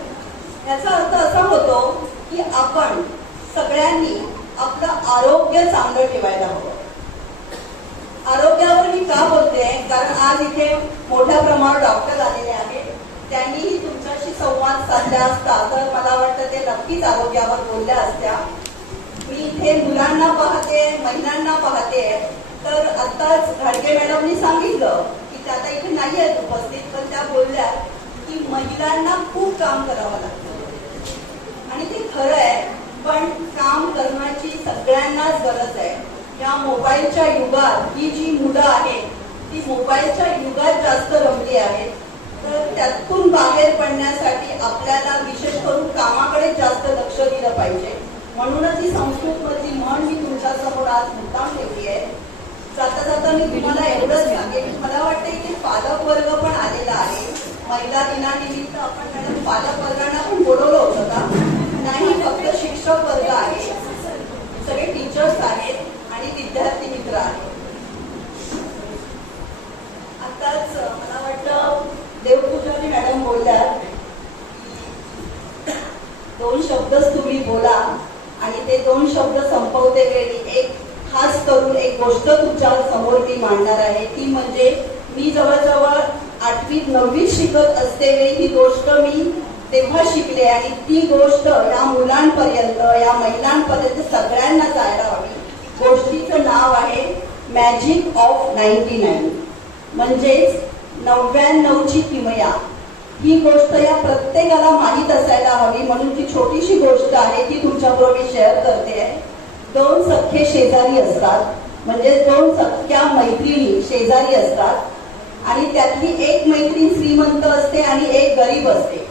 याचा अर्थ असा होतो की आपण सगळ्यांनी आपलं आरोग्य चांगलं ठेवायला हवं. आरोग्यावर मी का बोलते, कारण आज इथे मोठ्या प्रमाणावर डॉक्टर आलेले आहेत. त्यांनीही तुमच्याशी संवाद साधला असता तर मला वाटतं ते नक्कीच आरोग्यावर बोलल्या असत्या. मी इथे मुलांना पाहते, महिलांना पाहते, तर आत्ताच घाडगे मॅडमनी सांगितलं की त्या आता इथे नाही आहेत उपस्थित, पण त्या बोलल्या की महिलांना खूप काम करावं लागतं आणि ते खरं आहे. पण काम करण्याची सगळ्यांनाच गरज आहे. या मोबाईलच्या युगात ही जी मुलं आहेत ती मोबाईलच्या युगात जास्त रमली आहेत. तर त्यातून बाहेर पडण्यासाठी आपल्याला विशेष करून कामाकडे जास्त लक्ष दिलं पाहिजे. म्हणूनच ही संस्कृतमधली म्हण मी तुमच्यासमोर आज मुद्दाम ठेवली आहे. जाता जाता मी तुम्हाला एवढंच सांगेन, मला वाटते की पालक वर्ग पण आलेला आहे. महिला दिनानिमित्त आपण मॅडम पालक वर्गांना पण बोलवलं होतं का? नाही, फक्त शिक्षक वर्ग आहे, सगळे टीचर्स आहेत आणि विद्यार्थी मित्र आहेत. आताच मला वाटतं देवपुजारी मॅडम बोलल्या, 2 शब्दच तुम्ही बोला आणि ते 2 शब्द संपवते वेळी एक खास करून एक गोष्ट तुमच्या समोर मी मांडणार आहे. ती म्हणजे मी जवळजवळ 8वीत 9वीत शिकत असतेवेळी ही गोष्ट मी तेव्हा शिकले आणि ती गोष्ट या मुलांपर्यंत, या महिलांपर्यंत सगळ्यांना जायला हवी. गोष्टीचं नाव आहे मॅजिक ऑफ 99, म्हणजेच 99ची किमया. ही गोष्ट या प्रत्येकाला माहीत असायला हवी, म्हणून ती छोटीशी गोष्ट आहे ती तुमच्याबरोबर मी शेअर करते आहे. 2 सख्खे शेजारी असतात, म्हणजे 2 सख्या मैत्रिणी शेजारी असतात आणि त्यातली एक मैत्रीण श्रीमंत असते आणि एक गरीब असते.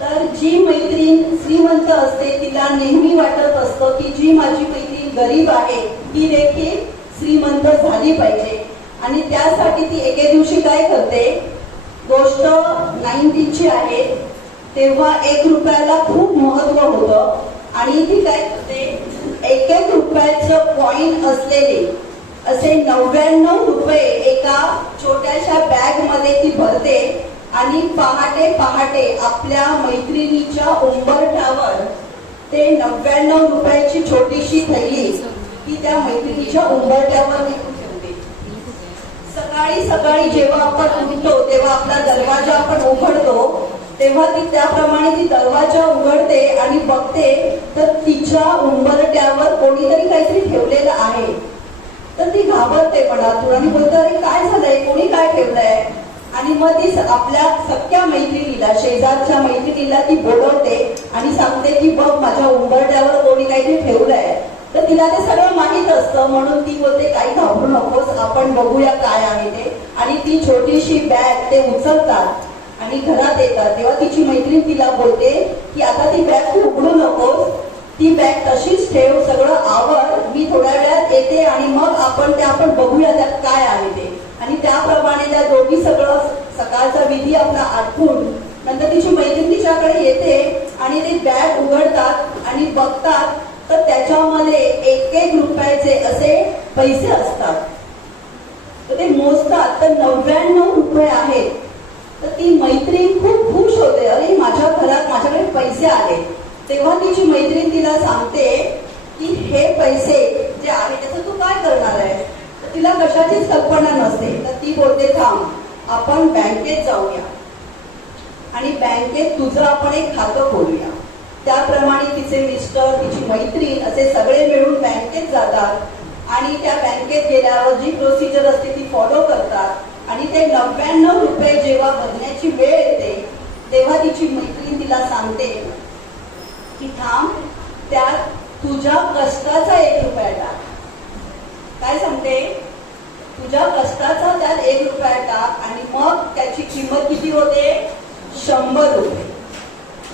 तर जी मैत्रीण श्रीमंत असते तिला नेहमी वाटत असतं की जी माझी मैत्रीण गरीब आहे ती देखील श्रीमंत झाली पाहिजे आणि त्यासाठी ती एके दिवशी काय करते, गोष्ट 90ची आहे, तेव्हा 1 रुपयाला खूप महत्व होतं आणि ती काय करते, 1 रुपयाचं कॉइन असलेले असे 99 रुपये एका छोट्याशा बॅग मध्ये ती भरते आणि पहाटे पहाटे आपल्या मैत्रिणीच्या उंबरठ्यावर ते 99 रुपयाची छोटीशी थैली ती त्या मैत्रिणीच्या उंबरठ्यावर विकून ठेवते. सकाळी सकाळी जेव्हा आपण उठतो तेव्हा आपला दरवाजा आपण उघडतो तेव्हा ती त्याप्रमाणे ती दरवाजा उघडते आणि बघते तर तिच्या उंबरठ्यावर कोणीतरी काहीतरी ठेवलेलं आहे. तर ती घाबरते मनातून आणि बोलते, अरे काय झालंय, कोणी काय ठेवलंय. आणि मग ती आपल्या सख्या मैत्रिणीला, शेजारच्या मैत्रिणीला ती बोलवते आणि सांगते की बघ माझ्या उंबरठ्यावर कोणी काहीतरी ठेवलंय. तर तिला ते सगळं माहीत असतं, म्हणून ती बोलते काही घाबरू नकोस, आपण बघूया काय आहे ते. आणि ती छोटीशी बॅग ते उचलतात आणि घरात येतात. तेव्हा तिची मैत्रीण तिला बोलते की आता ती बॅग तू उघडू नकोस, ती बॅग तशीच ठेव, सगळं आवर, मी थोड्या वेळात येते आणि मग आपण बघूया त्यात काय आहे ते. आणि त्याप्रमाणे त्या दोघी सगळं सकाळचा विधी आपला आठवून नंतर तिची मैत्रीण तिच्याकडे येते आणि ती बॅग उघडतात आणि बघतात तर त्याच्यामध्ये 1-1 रुपयाचे असे पैसे असतात. तर ते मोजतात तर 99 रुपये आहेत. तर ती मैत्रीण खूप खुश होते, अरे माझ्या घरात माझ्याकडे पैसे आले. तेव्हा तिची मैत्रीण तिला सांगते की हे पैसे जे आहे त्याचं तू काय करणार आहे. तर तिला कशाचीच कल्पना नसते. तर ती बोलते थांब आपण बँकेत जाऊया आणि बँकेत तुझं आपण एक खातं खोलूया. त्याप्रमाणे तिचे मिस्टर, तिची मैत्रीण असे सगळे मिळून बँकेत जातात आणि त्या बँकेत गेल्यावर जी प्रोसिजर असते ती फॉलो करतात आणि ते 99 रुपये जेव्हा भरण्याची वेळ येते तेव्हा तिची मैत्रीण तिला सांगते की थांब त्यात तुझ्या कष्टाचा 1 रुपया टाक. काय सांगते, तुझ्या कष्टाचा त्यात 1 रुपया टाक आणि मग त्याची किंमत किती होते, 100 रुपये.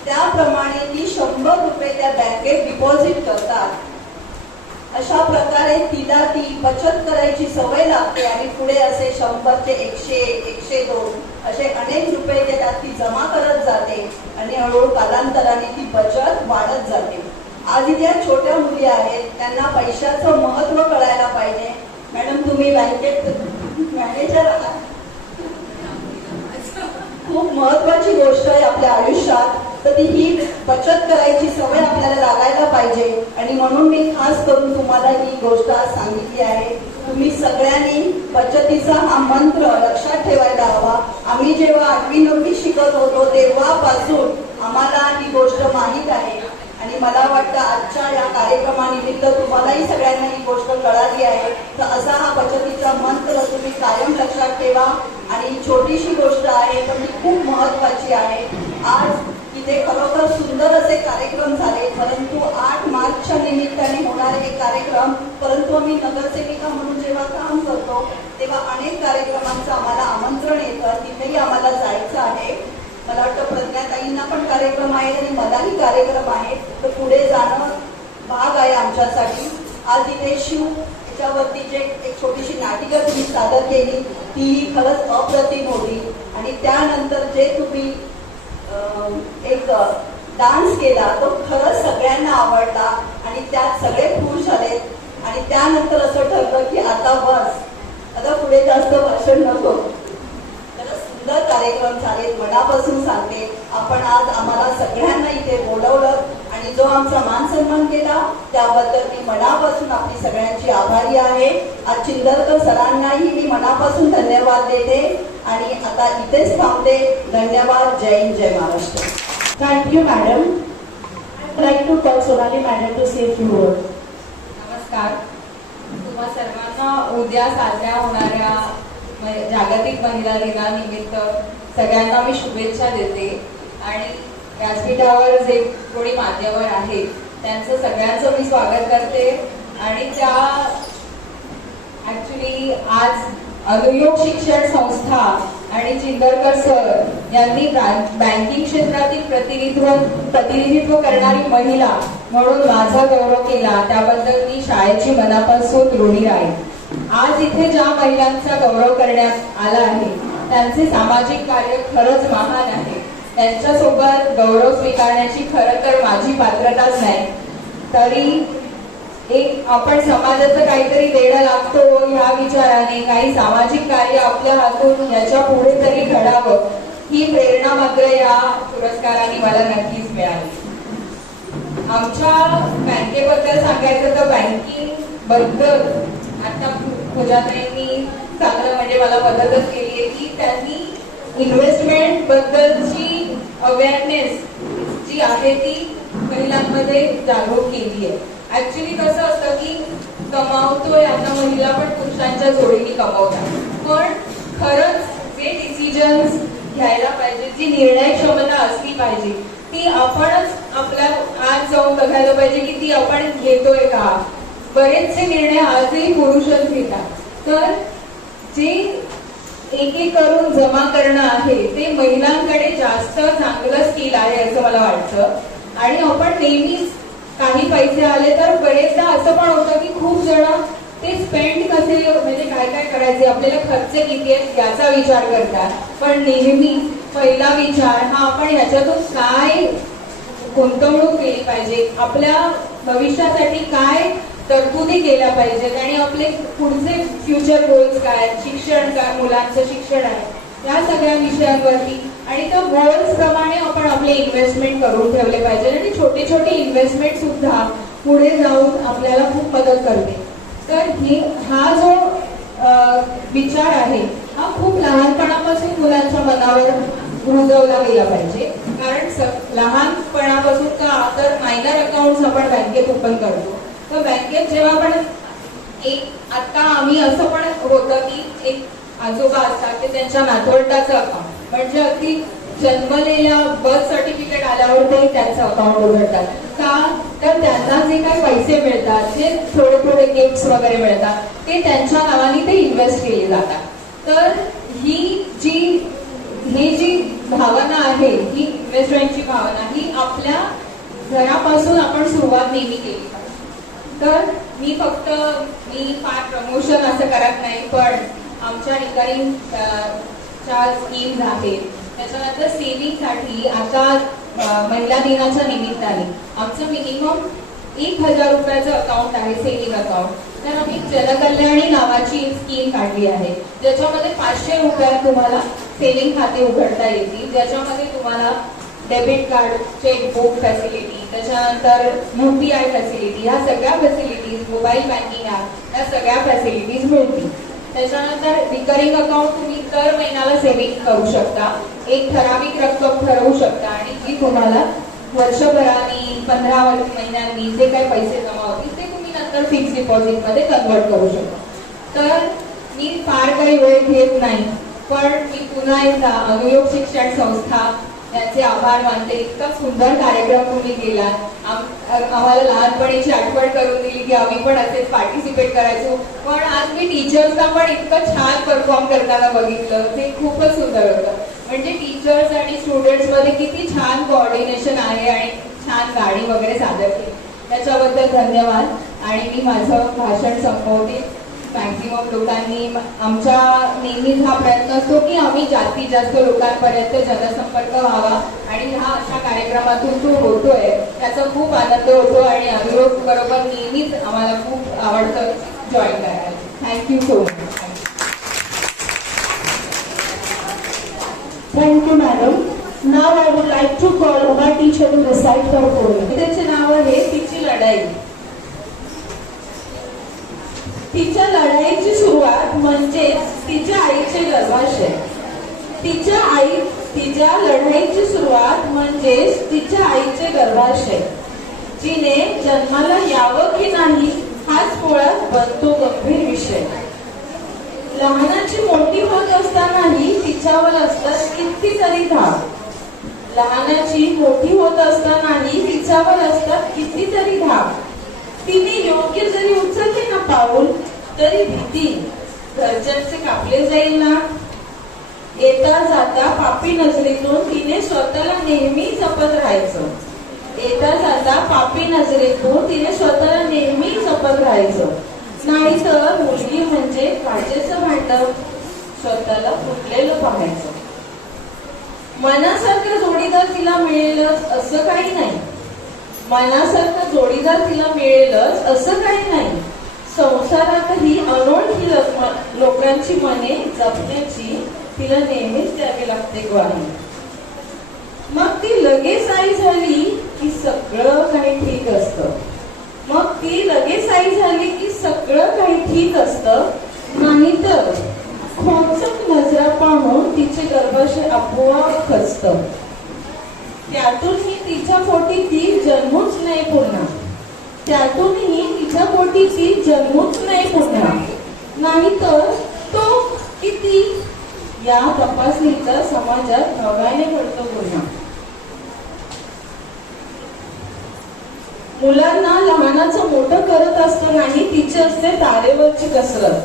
त्याप्रमाणे ती 100 रुपये त्या बँकेत डिपॉझिट करतात. अशा प्रकारे तिला ती बचत करायची सवय लागते आणि पुढे असे 100चे 100, 102 असे अनेक रुपये त्यात ती जमा करत जाते आणि हळूहळू कालांतराने ती बचत वाढत जाते. आज इथे छोट्या मुली आहेत, त्यांना पैशाचं महत्व कळायला पाहिजे. मॅडम तुम्ही बँकेत मॅनेजर आहात, खूप महत्वाची गोष्ट आहे आपल्या आयुष्यात. तर ही बचत करायची सवय आपल्याला लागायला पाहिजे आणि म्हणून मी खास करून तुम्हाला ही गोष्ट आज सांगितली आहे. तुम्ही सगळ्यांनी बचतीचा हा मंत्र लक्षात ठेवायला हवा. आम्ही जेव्हा 8वी-9वी शिकत होतो तेव्हापासून आम्हाला ही गोष्ट माहीत आहे आणि मला वाटतं आजच्या या कार्यक्रमानिमित्त तुम्हालाही सगळ्यांना ही गोष्ट कळाली आहे. तर असा हा बचतीचा मंत्र तुम्ही कायम लक्षात ठेवा. आणि ही छोटीशी गोष्ट आहे पण ती खूप महत्वाची आहे. आज इथे खरोखर सुंदर असे कार्यक्रम झाले, परंतु 8 मार्चच्या निमित्ताने होणारे हे कार्यक्रम, परंतु आम्ही नगरसेविका म्हणून जेव्हा काम करतो तेव्हा अनेक कार्यक्रमांचं आम्हाला आमंत्रण येतं, तिथेही आम्हाला जायचं आहे. मला वाटतं प्रज्ञाताईंना पण कार्यक्रम आहे आणि मलाही कार्यक्रम आहे. तर पुढे जाणं भाग आहे आमच्यासाठी. आज इथे शिव याच्यावरती जे एक छोटीशी नाटिका तुम्ही सादर केली ती खरंच अप्रतिम होती आणि त्यानंतर जे तुम्ही एक डान्स केला तो खरंच सगळ्यांना आवडला आणि त्यात सगळे खुश झाले. आणि त्यानंतर असं ठरलं की आता बस, आता पुढे जास्त भाषण नको. सुंदर कार्यक्रम झाले. मनापासून सांगते, आपण आज आम्हाला सगळ्यांना इथे बोलवलं आणि जो आमचा मान सन्मान केला त्याबद्दल मी मनापासून आपली सगळ्यांची आभारी आहे. आज चिंदरकर सरांनाही मी मनापासून धन्यवाद देते आणि आता इथेच थांबते. धन्यवाद. जय हिंद, जय Maharashtra. Thank you, madam. I would like to call Sonali madam to say a few words. नमस्कार. तुम्हा सर्वांना उद्या साजऱ्या होणाऱ्या जागतिक महिला दिनानिमित्त सगळ्यांना मी शुभेच्छा देते आणि व्यासपीठावर जे कोणी मान्यवर आहेत त्यांचं सगळ्यांचं मी स्वागत करते. आणि त्या ऍक्च्युली आज अनुयोग शिक्षण संस्था आणि चिंदरकर सर यांनी बँकिंग क्षेत्रातील प्रतिनिधित्व करणारी महिला म्हणून माझा गौरव केला, त्याबद्दल मी शाळेची मनापासून ऋणी आहे. आज इथे ज्या महिलांचा गौरव करण्यात आला आहे त्यांचे सामाजिक कार्य खरंच महान आहे. त्यांच्यासोबत गौरव स्वीकारण्याची खरं तर माझी पात्रताच नाही, तरी एक आपण समाजाचं काहीतरी देणं लागतो ह्या विचाराने काही सामाजिक कार्य आपल्या हातून याच्या पुढे तरी घडावं ही प्रेरणा मात्र या पुरस्काराने मला नक्कीच मिळाली. आमच्या बँकेबद्दल सांगायचं तर बँकिंग बद्दल आता पूजाताईंनी चांगलं म्हणजे मला मदतच केली आहे की त्यांनी इन्व्हेस्टमेंट बद्दलची अवेअरनेस जी आहे ती महिलांमध्ये जागरूक केली आहे. ऍक्च्युली कसं असतं की कमावतोय आता महिला पण पुरुषांच्या जोडीने कमावतात, पण खरंच जे डिसिजन्स घ्यायला पाहिजे, जी निर्णय क्षमता असली पाहिजे ती आपणच आपल्या आज जाऊन बघायला पाहिजे की ती आपण घेतोय का. बरेचसे निर्णय आजही पुरुषच घेतात. तर जे एक एक करून जमा करणं आहे ते महिलांकडे जास्त चांगलं स्किल आहे असं मला वाटतं. आणि आपण नेहमीच काही पैसे आले तर बरेचदा असं पण होतं की खूप जण ते स्पेंड कसे, म्हणजे काय काय करायचे, आपल्याला खर्च किती आहेत याचा विचार करतात. पण नेहमी पहिला विचार हा आपण ह्याच्यातून काय गुंतवणूक केली पाहिजे, आपल्या भविष्यासाठी काय तरतुदी केल्या पाहिजेत आणि आपले पुढचे फ्युचर गोल्स काय, शिक्षण काय, मुलांचं शिक्षण आहे, या सगळ्या विषयांवरती आणि त्या गोल्स प्रमाणे आपण आपले इन्व्हेस्टमेंट करून ठेवले पाहिजे. आणि छोटे छोटे इन्व्हेस्टमेंट सुद्धा पुढे जाऊन आपल्याला खूप मदत करते. तर हा जो विचार आहे हा खूप लहानपणापासून मुलांच्या मनावर रुजवला गेला पाहिजे. कारण लहानपणापासून का तर मायनर अकाउंट आपण बँकेत ओपन करतो. तर बँकेत जेव्हा आपण आता आम्ही असं पण होतं की एक आजोबा असतात ते त्यांच्या नातवंडाचं अकाउंट, म्हणजे अगदी जन्मलेल्या बर्थ सर्टिफिकेट आल्यावर ते त्यांचं अकाउंट उघडतात. का तर त्यांना जे काही पैसे मिळतात, जे थोडे थोडे गिफ्ट्स वगैरे मिळतात ते त्यांच्या नावाने ते इन्व्हेस्ट केले जातात. तर ही जी भावना आहे, ही इन्व्हेस्टमेंटची भावना, ही आपल्या घरापासून आपण सुरुवात नेहमी केली पाहिजे. तर मी फार प्रमोशन असं करत नाही, पण आमच्या रिकरिंग स्कीम्स आहेत. त्याच्यानंतर सेव्हिंगसाठी आता महिला दिनाच्या निमित्ताने आमचं मिनिमम 1,000 रुपयाचं अकाउंट आहे, सेव्हिंग अकाउंट. तर आम्ही जनकल्याणी नावाची स्कीम काढली आहे, ज्याच्यामध्ये 500 रुपयात तुम्हाला सेव्हिंग खाते उघडता येतील, ज्याच्यामध्ये तुम्हाला डेबिट कार्ड, चेकबुक फॅसिलिटी, त्याच्यानंतर UPI फॅसिलिटी, ह्या सगळ्या फॅसिलिटीज, मोबाईल बँकिंग ॲप, या सगळ्या फॅसिलिटीज मिळतील. त्याच्यानंतर रिकरिंग अकाउंट तुम्ही दर महिन्याला सेव्हिंग करू शकता, एक ठराविक रक्कम ठरवू शकता आणि जी तुम्हाला वर्षभरानी 15 महिन्यांनी जे काही पैसे जमा होतील ते तुम्ही नंतर फिक्स डिपॉझिटमध्ये कन्वर्ट करू शकता. तर मी फार काही वेळ घेत नाही, पण मी पुन्हा एकदा अनुयोग शिक्षण संस्था यांचे आभार मानते. इतका सुंदर कार्यक्रम तुम्ही केला, आम्हाला लहानपणीची आठवण करून दिली की आम्ही पण असेच पार्टिसिपेट करायचो. पण आज मी टीचर्सना पण इतकं छान परफॉर्म करताना बघितलं, ते खूपच सुंदर होतं. म्हणजे टीचर्स आणि स्टुडंट्स मध्ये किती छान कोऑर्डिनेशन आहे आणि छान गाणी वगैरे सादर केली, त्याच्याबद्दल धन्यवाद. आणि मी माझं भाषण संपवते. मॅक्झिमम लोकांनी आमच्या नेहमीच हा प्रयत्न असतो की आम्ही जास्तीत जास्त लोकांपर्यंत जनसंपर्क व्हावा आणि हा अशा कार्यक्रमातून जो होतोय त्याचा खूप आनंद होतो आणि अनुयोग बरोबर नेहमीच आम्हाला खूप आवडतं जॉईन करायला. Thank you so much. Thank you, madam. Now I would like to call our teacher to recite her poem. त्याचे नाव आहे तिची लढाई. तिच्या लढाईची सुरुवात म्हणजेच तिच्या आईचे गर्भाशय. तिच्या लढाईची सुरुवात म्हणजेच तिच्या आईचे गर्भाशय. जिने जन्माला यावं की नाही हाच मुळात बनतो गंभीर विषय. लहानाची मोठी होत असतानाही तिच्यावर असतात कितीतरी धाक. लहानाची मोठी होत असतानाही तिच्यावर असतात कितीतरी धाक. तिने योग्य जरी उचलले ना पाऊल तरी भीती घरच्यांचे कापले जाईल ना. येता जाता पापी नजरेतून तिने स्वतःला नेहमी जपत राहायचं. येता जाता पापी नजरेतून तिने स्वतःला नेहमी जपत राहायचं. नाहीतर मुलगी म्हणजे काचेचं भांड स्वतःला फुटलेलं पाहायचं. मनासारखा जोडीदार तिला मिळेलच असं काही नाही. मनासारखा जोडीदार तिला मिळेलच असं काही नाही. संसारातही अनोळखी लोकांची मने जपण्याची तिला नेहमीच द्यावी लागते ग्वाही. मग ती लगेच आई झाली की सगळं काही ठीक असतं. मग ती लगेच आई झाली की सगळं काही ठीक असतं. नाहीतर खोचक नजरा पाहून तिचे गर्भाशय आपोआप खचतं. त्यातूनही तिच्या पोटी ती जन्मूच नाही पुन्हा. त्यातूनही तिच्या पोटी ती जन्मूच नाही पुन्हा. नाहीतर तो किती या तपासणीचा समाजात नव्याने पडतो पुन्हा. मुलांना लहानाचं मोठं करत असतानाही तिची असते तारेवरची कसरत.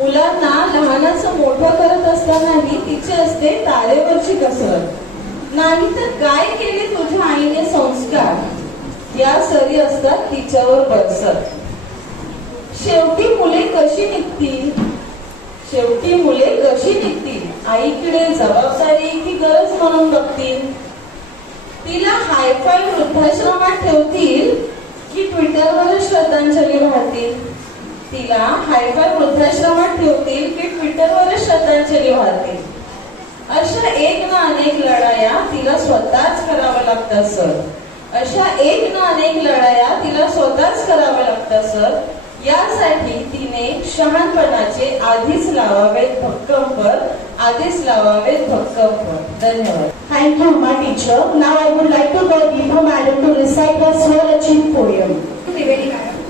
मुलांना लहानाचं मोठं करत असतानाही तिची असते तारेवरची कसरत. नाही तर काय केले तुझ्या आईने संस्कार, या सरी असतात तिच्यावर बरसत. शेवटी मुले कशी निघतील, शेवटी मुले कशी निघतील, आईकडे जबाबदारी की गरज म्हणून बघतील. तिला हायफाय वृद्धाश्रमात ठेवतील की ट्विटरवर श्रद्धांजली वाहतील. तिला हायफाय वृद्धाश्रमात ठेवतील की ट्विटरवर श्रद्धांजली वाहतील. अशा एक ना अनेक लढाया तिला स्वतःच कराव्या लागतात सर. अशा एक ना अनेक लढाया तिला स्वतःच कराव्या लागतात सर. यासाठी तिने शहाणपणाचे आधीच लावावेत भक्कम कर, आधीच लावावेत भक्कम कर. धन्यवाद. Thank you, my teacher. Now I would like to call Deepa Madam to recite her Swarachiv poem. Trivedi Madam.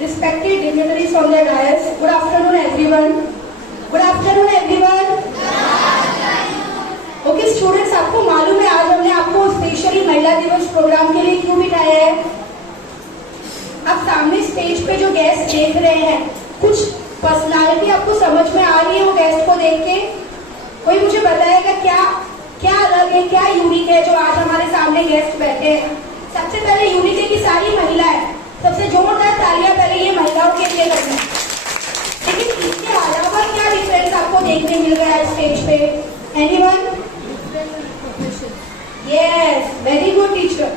Respected dignitaries from the dais, good afternoon everyone. Good afternoon, everyone. Okay students, आपको मालूम है आज हमने आपको specially महिला दिवस programme के लिए क्यों बिठाया है? आप सामने स्टेज पे जो गेस्ट देख रहे हैं, कुछ पर्सनालिटी आपको समझ में आ रही है वो गेस्ट को देख के? कोई मुझे बताएगा क्या क्या अलग है, क्या यूनिक है जो आज हमारे सामने गेस्ट बैठे हैं? सबसे पहले यूनिक है कि सारी महिलाएं, सबसे जोरदार तालियां पहले ये महिलाओं के लिए करना। लेकिन इसके अलावा क्या डिफरेंस आपको देखने मिल रहा है स्टेज पे? Anyone? Yes, very good teacher.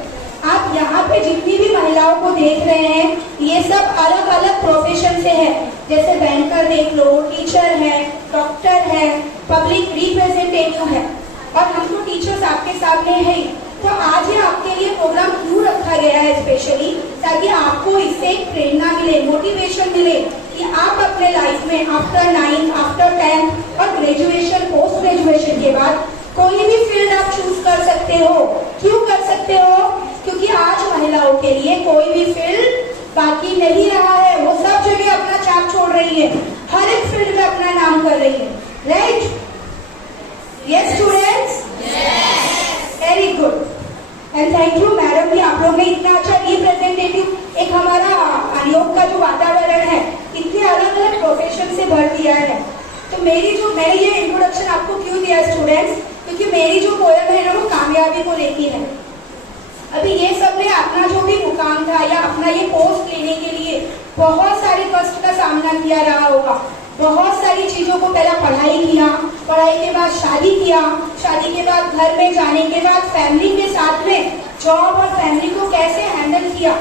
आप यहाँ पे जितनी भी महिलाओं को देख रहे हैं, ये सब अलग अलग प्रोफेशन से है। जैसे बैंकर देख लो, टीचर है, डॉक्टर है, पब्लिक रिप्रेजेंटेटिव है, और हम तो टीचर्स आपके सामने है ही। तो आज ये आपके लिए प्रोग्राम क्यों रखा गया है स्पेशली, ताकि आपको इससे एक प्रेरणा मिले, मोटिवेशन मिले कि आप अपने लाइफ में आफ्टर 9th, आफ्टर 10th और ग्रेजुएशन, पोस्ट ग्रेजुएशन के बाद कोई भी फील्ड आप चूज कर सकते हो। क्यों कर सकते हो? क्योंकि आज महिलाओं के लिए कोई भी फील्ड बाकी नहीं रहा है। वो सब जगह अपना छाप छोड़ रही है, हर एक फील्ड में अपना नाम कर रही है। Right? Yes students? Very good end thank you madam कि आप लोग ने इतना अच्छा रिप्रेजेंटेटिव, एक हमारा आयोग का जो वातावरण है, इतने अलग अलग प्रोफेशन से भर दिया है। तो मैंने ये इंट्रोडक्शन आपको क्यों दिया स्टूडेंट्स? क्योंकि मेरी जो पोएम है ना, वो कामयाबी को लेती है। अभी ये सब ने अपना जो भी मुकाम था या अपना ये पोस्ट लेने के लिए बहुत सारे कष्ट का सामना किया रहा होगा। बहुत सारी चीजों को पहला पढ़ाई किया, पढ़ाई के बाद शादी किया, शादी के बाद घर में जाने के बाद फैमिली के साथ में जॉब और फैमिली को कैसे हैंडल किया,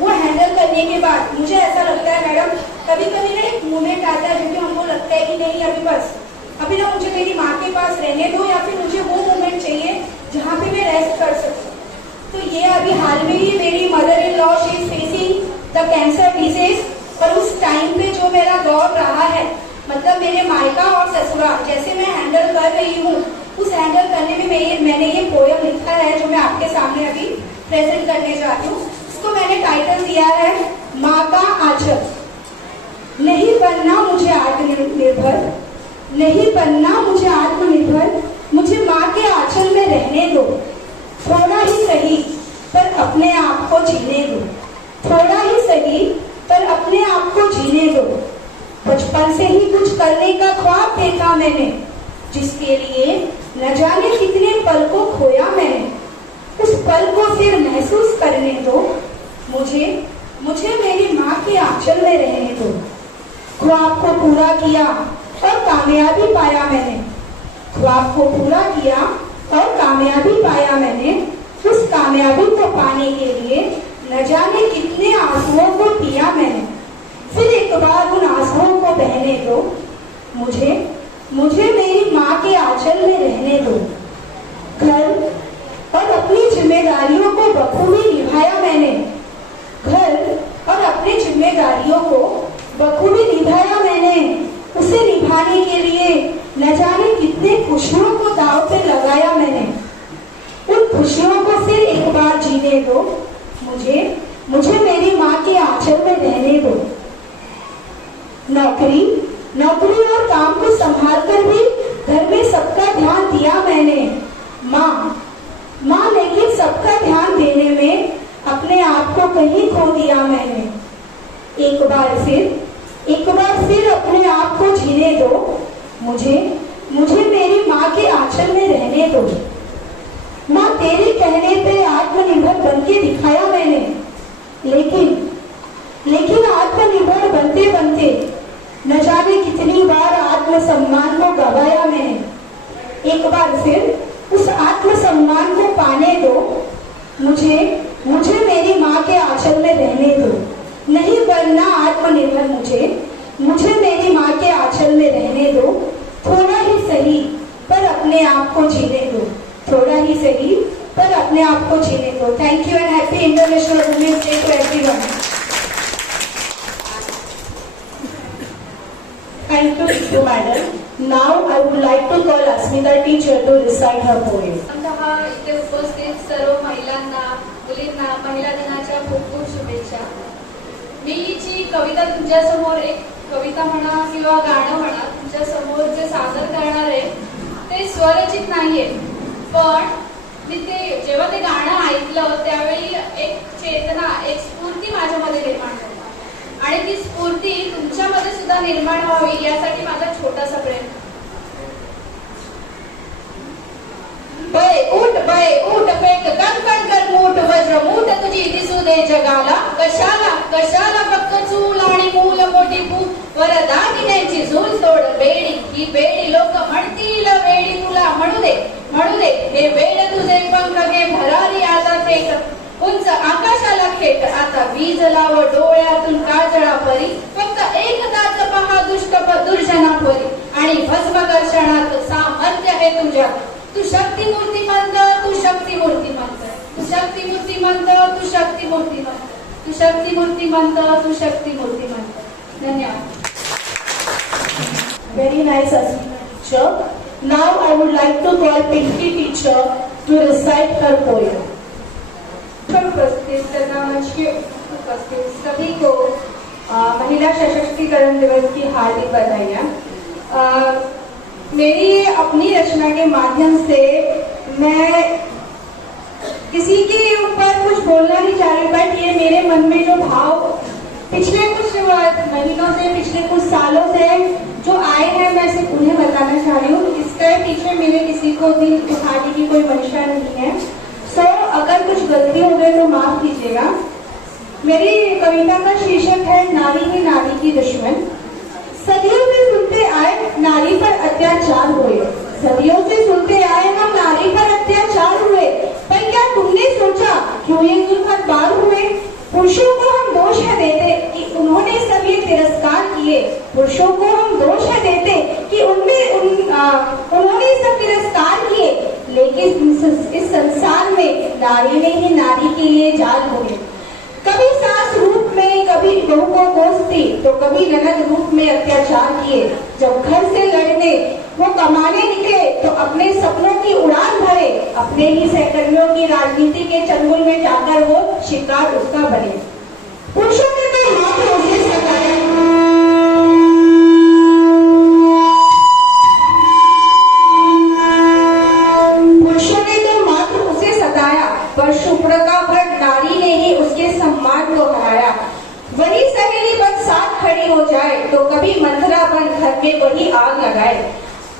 वो हैंडल करने के बाद मुझे ऐसा लगता है मैडम, कभी कभी ना एक मोमेंट आता है जब हमको लगता है कि नहीं अभी बस, अभी ना मुझे मेरी माँ के पास रहने दो, या फिर मुझे वो मोमेंट चाहिए जहाँ पे मैं रेस्ट कर सकूँ। तो ये अभी हाल में ही मेरी mother in law, she is facing the cancer disease, और उस टाइम पे जो मेरा दौर रहा है, मतलब मेरे मायका और ससुराल जैसे मैं हैंडल कर रही हूँ, उस हैंडल करने में मैंने ये पोएम लिखा है जो मैं आपके सामने अभी प्रेजेंट करने जा रही हूँ। इसको मैंने टाइटल दिया है माँ का आंचल। नहीं बनना मुझे आत्मनिर्भर, नहीं बनना मुझे आत्मनिर्भर, मुझे माँ के आंचल में रहने दो। थोड़ा ही सही पर अपने आप को जीने दो, थोड़ा ही सही पर अपने आप को जीने दो। बचपन से ही कुछ करने का ख्वाब देखा मैंने, जिसके लिए न जाने कितने पल को खोया मैंने। उस पल को फिर महसूस करने दो, मुझे मेरी माँ के आंचल में रहने दो। ख्वाब को पूरा किया और कामयाबी पाया मैंने, ख्वाब को पूरा किया और कामयाबी पाया मैंने। उस कामयाबी को पाने के लिए न जाने कितने आंसुओं को पिया मैंने। फिर एक बार उन आंसुओं को बहने दो, मुझे मेरी माँ के आंचल में रहने दो। घर और अपनी जिम्मेदारियों को बखूबी निभाया मैंने, घर और अपनी जिम्मेदारियों को बखूबी निभाया मैंने। उसे निभाने के लिए न जाने कितने खुशियों को दांव पे लगाया मैंने। उन खुशियों को फिर एक बार जीने दो, मुझे मेरी माँ के आंचल में रहने दो। नौकरी और काम को संभाल कर भी घर में सबका ध्यान दिया मैंने। माँ लेकिन सबका ध्यान देने में अपने आप को कहीं मुझे मुझे मेरी माँ के आंचल में रहने दो। माँ तेरे कहने पे आत्मनिर्भर बन के दिखाया मैंने, लेकिन आत्मनिर्भर बनते बनते न जाने कितनी बार आत्मसम्मान को गवाया मैंने। एक बार फिर उस आत्मसम्मान को पाने दो। मुझे मेरी माँ के आंचल में रहने दो। नहीं बनना आत्मनिर्भर मुझे मेरी माँ के आंचल में रहने दो। थोड़ा ही सही पर अपने आप को जीने दो। थोड़ा ही सही पर अपने आप को जीने दो। Thank you and happy international women's day to everyone. Thank you, madam. Now I would like to call Asmita teacher to recite her poem. इथे उपस्थित सर्व महिलांना, मुलींना महिला दिनाच्या खूप खूप शुभेच्छा. मी जी कविता तुमच्यासमोर, एक कविता म्हणा किंवा गाणं म्हणा, तुमच्या समोर जे सादर करणार आहे ते स्वरचित नाहीये, पण मी ते जेव्हा ते गाणं ऐकलं त्यावेळी एक चेतना, एक स्फूर्ती माझ्यामध्ये निर्माण झाली आणि ती स्फूर्ती तुमच्यामध्ये सुद्धा निर्माण व्हावी यासाठी माझा छोटासा प्रयत्न. बय उठ फेक कणकण कर मूठ वज्र मूठ तुझी दिसू दे जगाला. कशाला फक्त चूल आणि मूल मोठी फूट वर दागिन्यांची झूल तोड बेडी. ही बेडी लोक म्हणतील वेडी तुला म्हणू दे हे वेड तुझे पंख घे भरारी आता फेक उंच आकाशाला खेट. आता वीज लाव डोळ्यातून काजळा परी फक्त एकदाच पहा दुष्ट दुर्जना परी आणि भस्मकर्षणात सामर्थ्य आहे तुझ्यात. तू शक्ती मूर्तिमंत, तू शक्ती मूर्तिमंत, तू शक्ती मूर्तिमंत, तू शक्ती मूर्तिमंत, तू शक्ती मूर्तिमंत, तू शक्ती मूर्तिमंत. धन्यवाद. Very nice, Asmita teacher. Now I would like to call Pinky teacher to recite her poem. उपस्थित तथा मंच के उपस्थित सभी को महिला सशक्तिकरण दिवस की हार्दिक बधाइयाँ. मेरी अपनी रचना के माध्यम से मैं किसी के ऊपर कुछ बोलना नहीं चाह रही, बट ये मेरे मन में जो भाव पिछले कुछ महीनों से, पिछले कुछ सालों से जो आए हैं, मैं सिर्फ उन्हें बताना चाह रही हूँ. इसके पीछे मेरे किसी को दिल उठाने की कोई मंशा नहीं है. अगर कुछ गलती हो गई तो माफ कीजिएगा. मेरी कविता का शीर्षक है नारी ही नारी की दुश्मन. सदियों से सुनते आए नारी पर अत्याचार हुए. सदियों से सुनते आए हम नारी पर अत्याचार हुए, पर क्या तुमने सोचा क्यों ये जुल्म हर बार हुए? पुरुषों को हम दोष है देते कि उन्होंने सब ये तिरस्कार किए. पुरुषों को हम दोष है देते कि उन्होंने सब तिरस्कार किए, लेकिन इस संसार में नारी ने ही नारी के लिए जाल हुए. कभी सास रूप में, कभी बहू को कोसती, तो कभी ननद रूप में अत्याचार किए. जब घर से लड़ने वो कमाने निकले तो अपने सपनों की उड़ान भरे. अपने ही सहकर्मियों की राजनीति के चंगुल में जाकर वो शिकार उसका बने. पुरुषों ने तो मात्र उसे सताया, पर शुभ्रका भट्ट नारी ने ही उसके सम्मान को हराया. वही सहेली बन साथ खड़ी हो जाए तो कभी मंथरा बन घर में वही आग लगाए.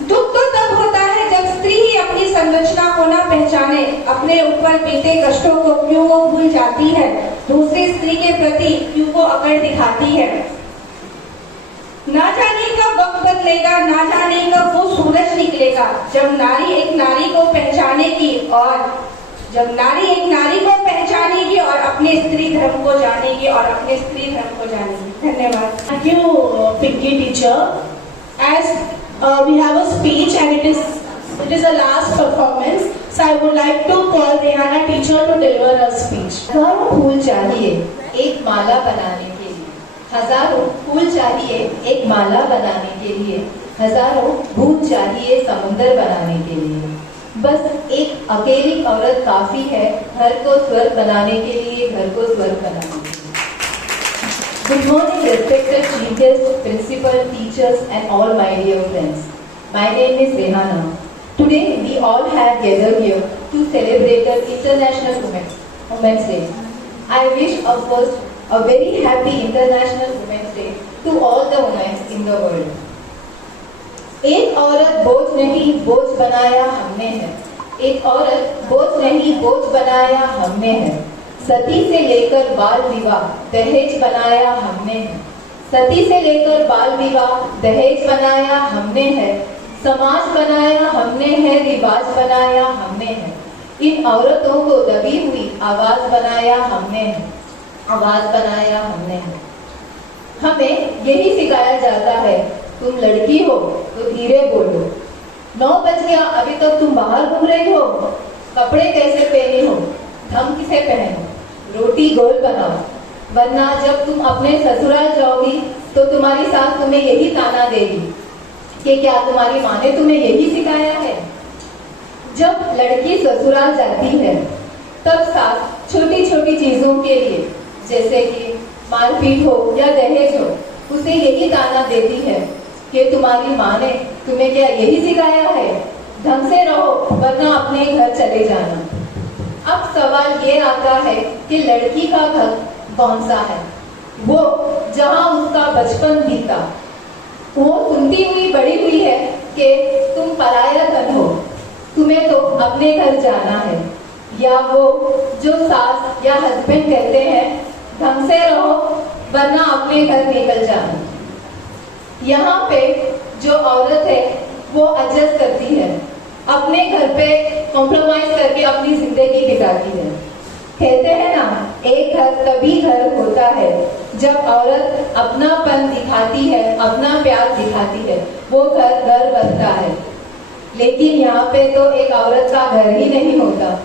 दुख तो तब होता है जब स्त्री ही अपनी संरचना को न पहचाने. अपने ऊपर बीते कष्टों को क्यों वो भूल जाती है, दूसरी स्त्री के प्रति क्यों वो अकड़ दिखाती है. ना जाने कब वक्त बदलेगा, ना जाने कब वो सूरज निकलेगा. जब नारी एक नारी को पहचानेगी और अपने स्त्री धर्म को जानेगी धन्यवाद. Thank you, Pinky teacher. As we have a speech and it is a last performance, so I would like to call Rehanna teacher to deliver a speech. हजारों फूल चाहिए एक माला बनाने के लिए. हजारों फूल चाहिए एक माला बनाने के लिए. हजारों बूंद चाहिए समुंदर बनाने के लिए. बस एक अकेली औरत काफी है घर को स्वर्ग बनाने के लिए, घर को स्वर्ग बनाने के लिए. Good morning, respected chief guests, principal, teachers, and all my dear friends. My name is Rehanna. Today we all have gathered here to celebrate International Women's Day. I wish a very happy International Women's Day to all the women in the world. एक औरत बोझ नहीं बोझ बनाया हमने है, एक औरत बोझ नहीं बोझ बनाया हमने है, सती से लेकर बाल विवाह दहेज बनाया हमने है, सती से लेकर बाल विवाह दहेज बनाया हमने है, समाज बनाया हमने है, रिवाज बनाया हमने है, इन औरतों को दबी हुई आवाज बनाया हमने है, आवाज बनाया हमने है। हमें यही सिखाया जाता है, तुम लड़की हो तो धीरे बोलो, 9 बज गया अभी तक तुम बाहर घूम रही हो, कपड़े कैसे पहनी हो, ढंग से पहनो, रोटी गोल बनाओ, वरना जब तुम अपने ससुराल जाओगी तो तुम्हारी सास तुम्हें यही ताना देगी कि क्या तुम्हारी माँ ने तुम्हें यही सिखाया है। जब लड़की ससुराल जाती है तब सास छोटी छोटी चीजों के लिए, जैसे कि मारपीट हो या दहेज हो, उसे यही ताना देती है कि तुम्हारी माँ ने तुम्हें क्या यही सिखाया है, ढंग से रहो वरना अपने घर चले जाना। अब सवाल ये आता है कि लड़की का घर कौन सा है, वो जहाँ उसका बचपन बीता, वो सुनती हुई बड़ी हुई है कि तुम पराया धन हो, तुम्हें तो अपने घर जाना है, या वो जो सास या हस्बैंड कहते हैं ढंग से रहो वरना अपने घर निकल जाना। यहाँ पे जो औरत है वो एडजस्ट करती है, अपने घर पे कॉम्प्रोमाइज करके अपनी जिंदगी बिताती है। कहते हैं ना, एक घर तभी घर होता है जब औरत अपनापन दिखाती है, अपना प्यार दिखाती है, वो घर बनता है। लेकिन यहाँ पे तो एक औरत का घर ही नहीं होता।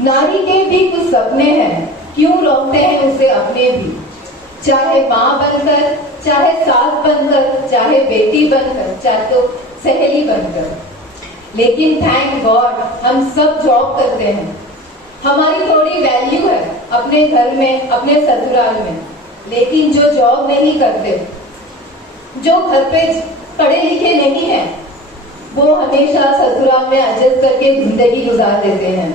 नारी के भी कुछ सपने हैं, क्यों रोकते हैं उसे अपने भी, चाहे माँ बनकर, चाहे सास बनकर, चाहे बेटी बनकर, चाहे तो सहेली बनकर। लेकिन थैंक गॉड हम सब जॉब करते हैं, हमारी थोड़ी वैल्यू है अपने घर में, अपने ससुराल में। लेकिन जो जॉब नहीं करते, जो घर पे पढ़े लिखे नहीं हैं, वो हमेशा ससुराल में एडजस्ट करके जिंदगी गुजार देते हैं।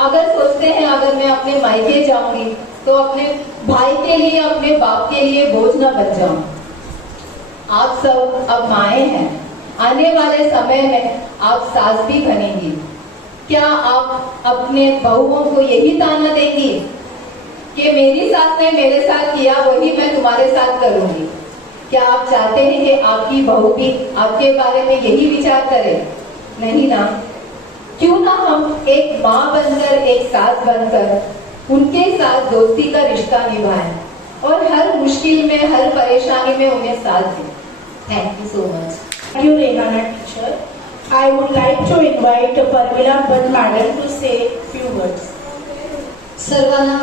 अगर सोचते हैं अगर मैं अपने मायके जाऊंगी तो अपने भाई के लिए, अपने बाप के लिए बोझ ना बन जाऊं। आप सब अब माएँ हैं, आने वाले समय में आप सास भी बनेंगी। क्या आप अपने बहुओं को यही ताना देंगी कि मेरी सास ने मेरे साथ किया वही मैं तुम्हारे साथ करूंगी? क्या आप चाहते हैं कि आपकी बहू भी आपके बारे में यही विचार करे? नहीं ना। क्यों ना हम एक माँ बनकर, एक सास बनकर उनके साथ दोस्ती का रिश्ता निभाएं और हर मुश्किल में, हर परेशानी में उन्हें साथ दें। Thank you so much. Thank you, Rehana teacher. I would like to invite Parmila Bhatt madam to say few words. सर्वांना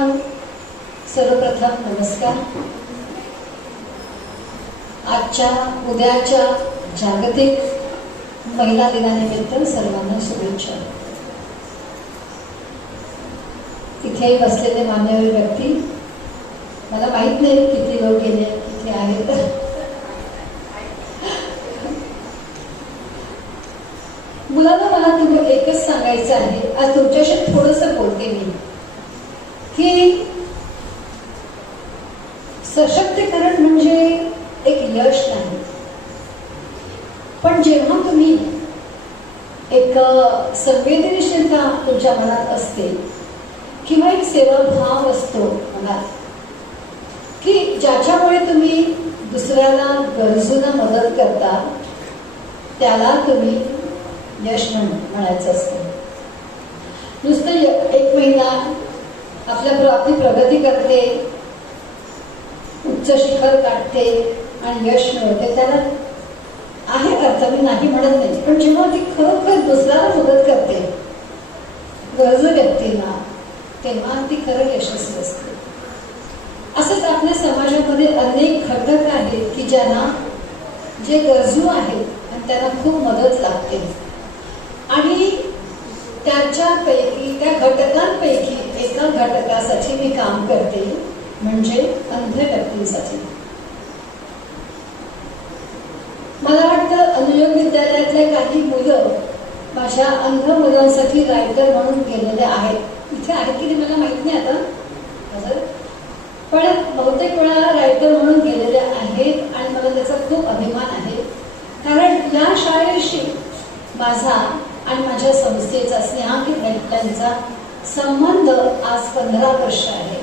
सर्वप्रथम नमस्कार. आजच्या उद्याच्या जागतिक महिला दिनानिमित्त सर्वांना शुभेच्छा. इथे बसलेले मान्यवर व्यक्ती, मला माहित नाही किती लोक गेले इथे आहेत. मुलांना मला तुम्हाला एकच सांगायचं आहे, आज तुमच्याशी थोडंसं बोलते मी, की सशक्तीकरण म्हणजे एक यश नाही, पण जेव्हा तुम्ही एक संवेदनशीलता तुमच्या मनात असते किंवा एक सेवाभाव असतो मनात, की ज्याच्यामुळे तुम्ही दुसऱ्याला गरजूंना मदत करता, त्याला तुम्ही यश म्हणायचं असतं. नुसतं एक महिना आपली प्रगती करते, उच्च शिखर गाठते आणि यश मिळवते, त्याला आहे अर्थ, मी नाही म्हणत नाही, पण जेव्हा ती खरोखर दुसऱ्याला मदत करते, गरजू व्यक्तीला, तेव्हा ती खरं यशस्वी असते. असंच आपल्या समाजामध्ये अनेक घटक आहेत की ज्यांना, जे गरजू आहेत आणि त्यांना खूप मदत लागते, आणि त्याच्यापैकी, त्या घटकांपैकी एका घटकासाठी मी काम करते, म्हणजे अंध व्यक्तींसाठी. मला वाटतं अनुयोग विद्यालयातल्या काही मुलं माझ्या अंध मुलांसाठी रायटर म्हणून गेलेले आहेत. इथे आहे की मला माहित नाही आता, पण बहुतेक वेळा रायटर म्हणून गेलेले आहेत आणि मला त्याचा खूप अभिमान आहे. कारण या शाळेशी माझा आणि माझ्या संस्थेचा स्नेहांकित त्यांचा संबंध आज 15 वर्ष आहे.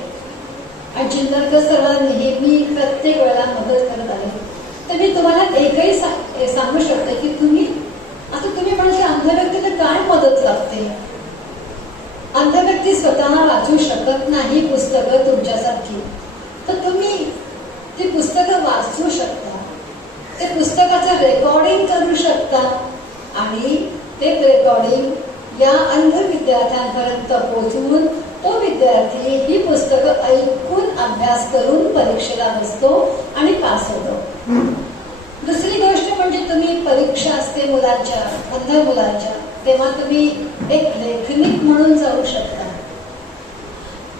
आणि चिंदरकर सरांनी नेहमी प्रत्येक वेळेला मदत करत आले. तर मी तुम्हाला एकही सांगू शकते की तुम्ही म्हणजे अंध व्यक्तीला काय मदत लागते. अंध व्यक्ती स्वतः वाचू शकत नाही पुस्तकं तुमच्यासारखी, तर तुम्ही ती पुस्तकं वाचू शकता, ते पुस्तकाचं रेकॉर्डिंग करू शकता आणि ते रेकॉर्डिंग या अंध विद्यार्थ्यांपर्यंत पोहोचवून तो विद्यार्थी ही पुस्तकं ऐकून अभ्यास करून परीक्षेला बसतो आणि पास होतो. दुसरी गोष्ट म्हणजे तुम्ही परीक्षा असते मुलांच्या, अंध मुलांच्या, तेव्हा तुम्ही एक लेखनिक म्हणून जाऊ शकता.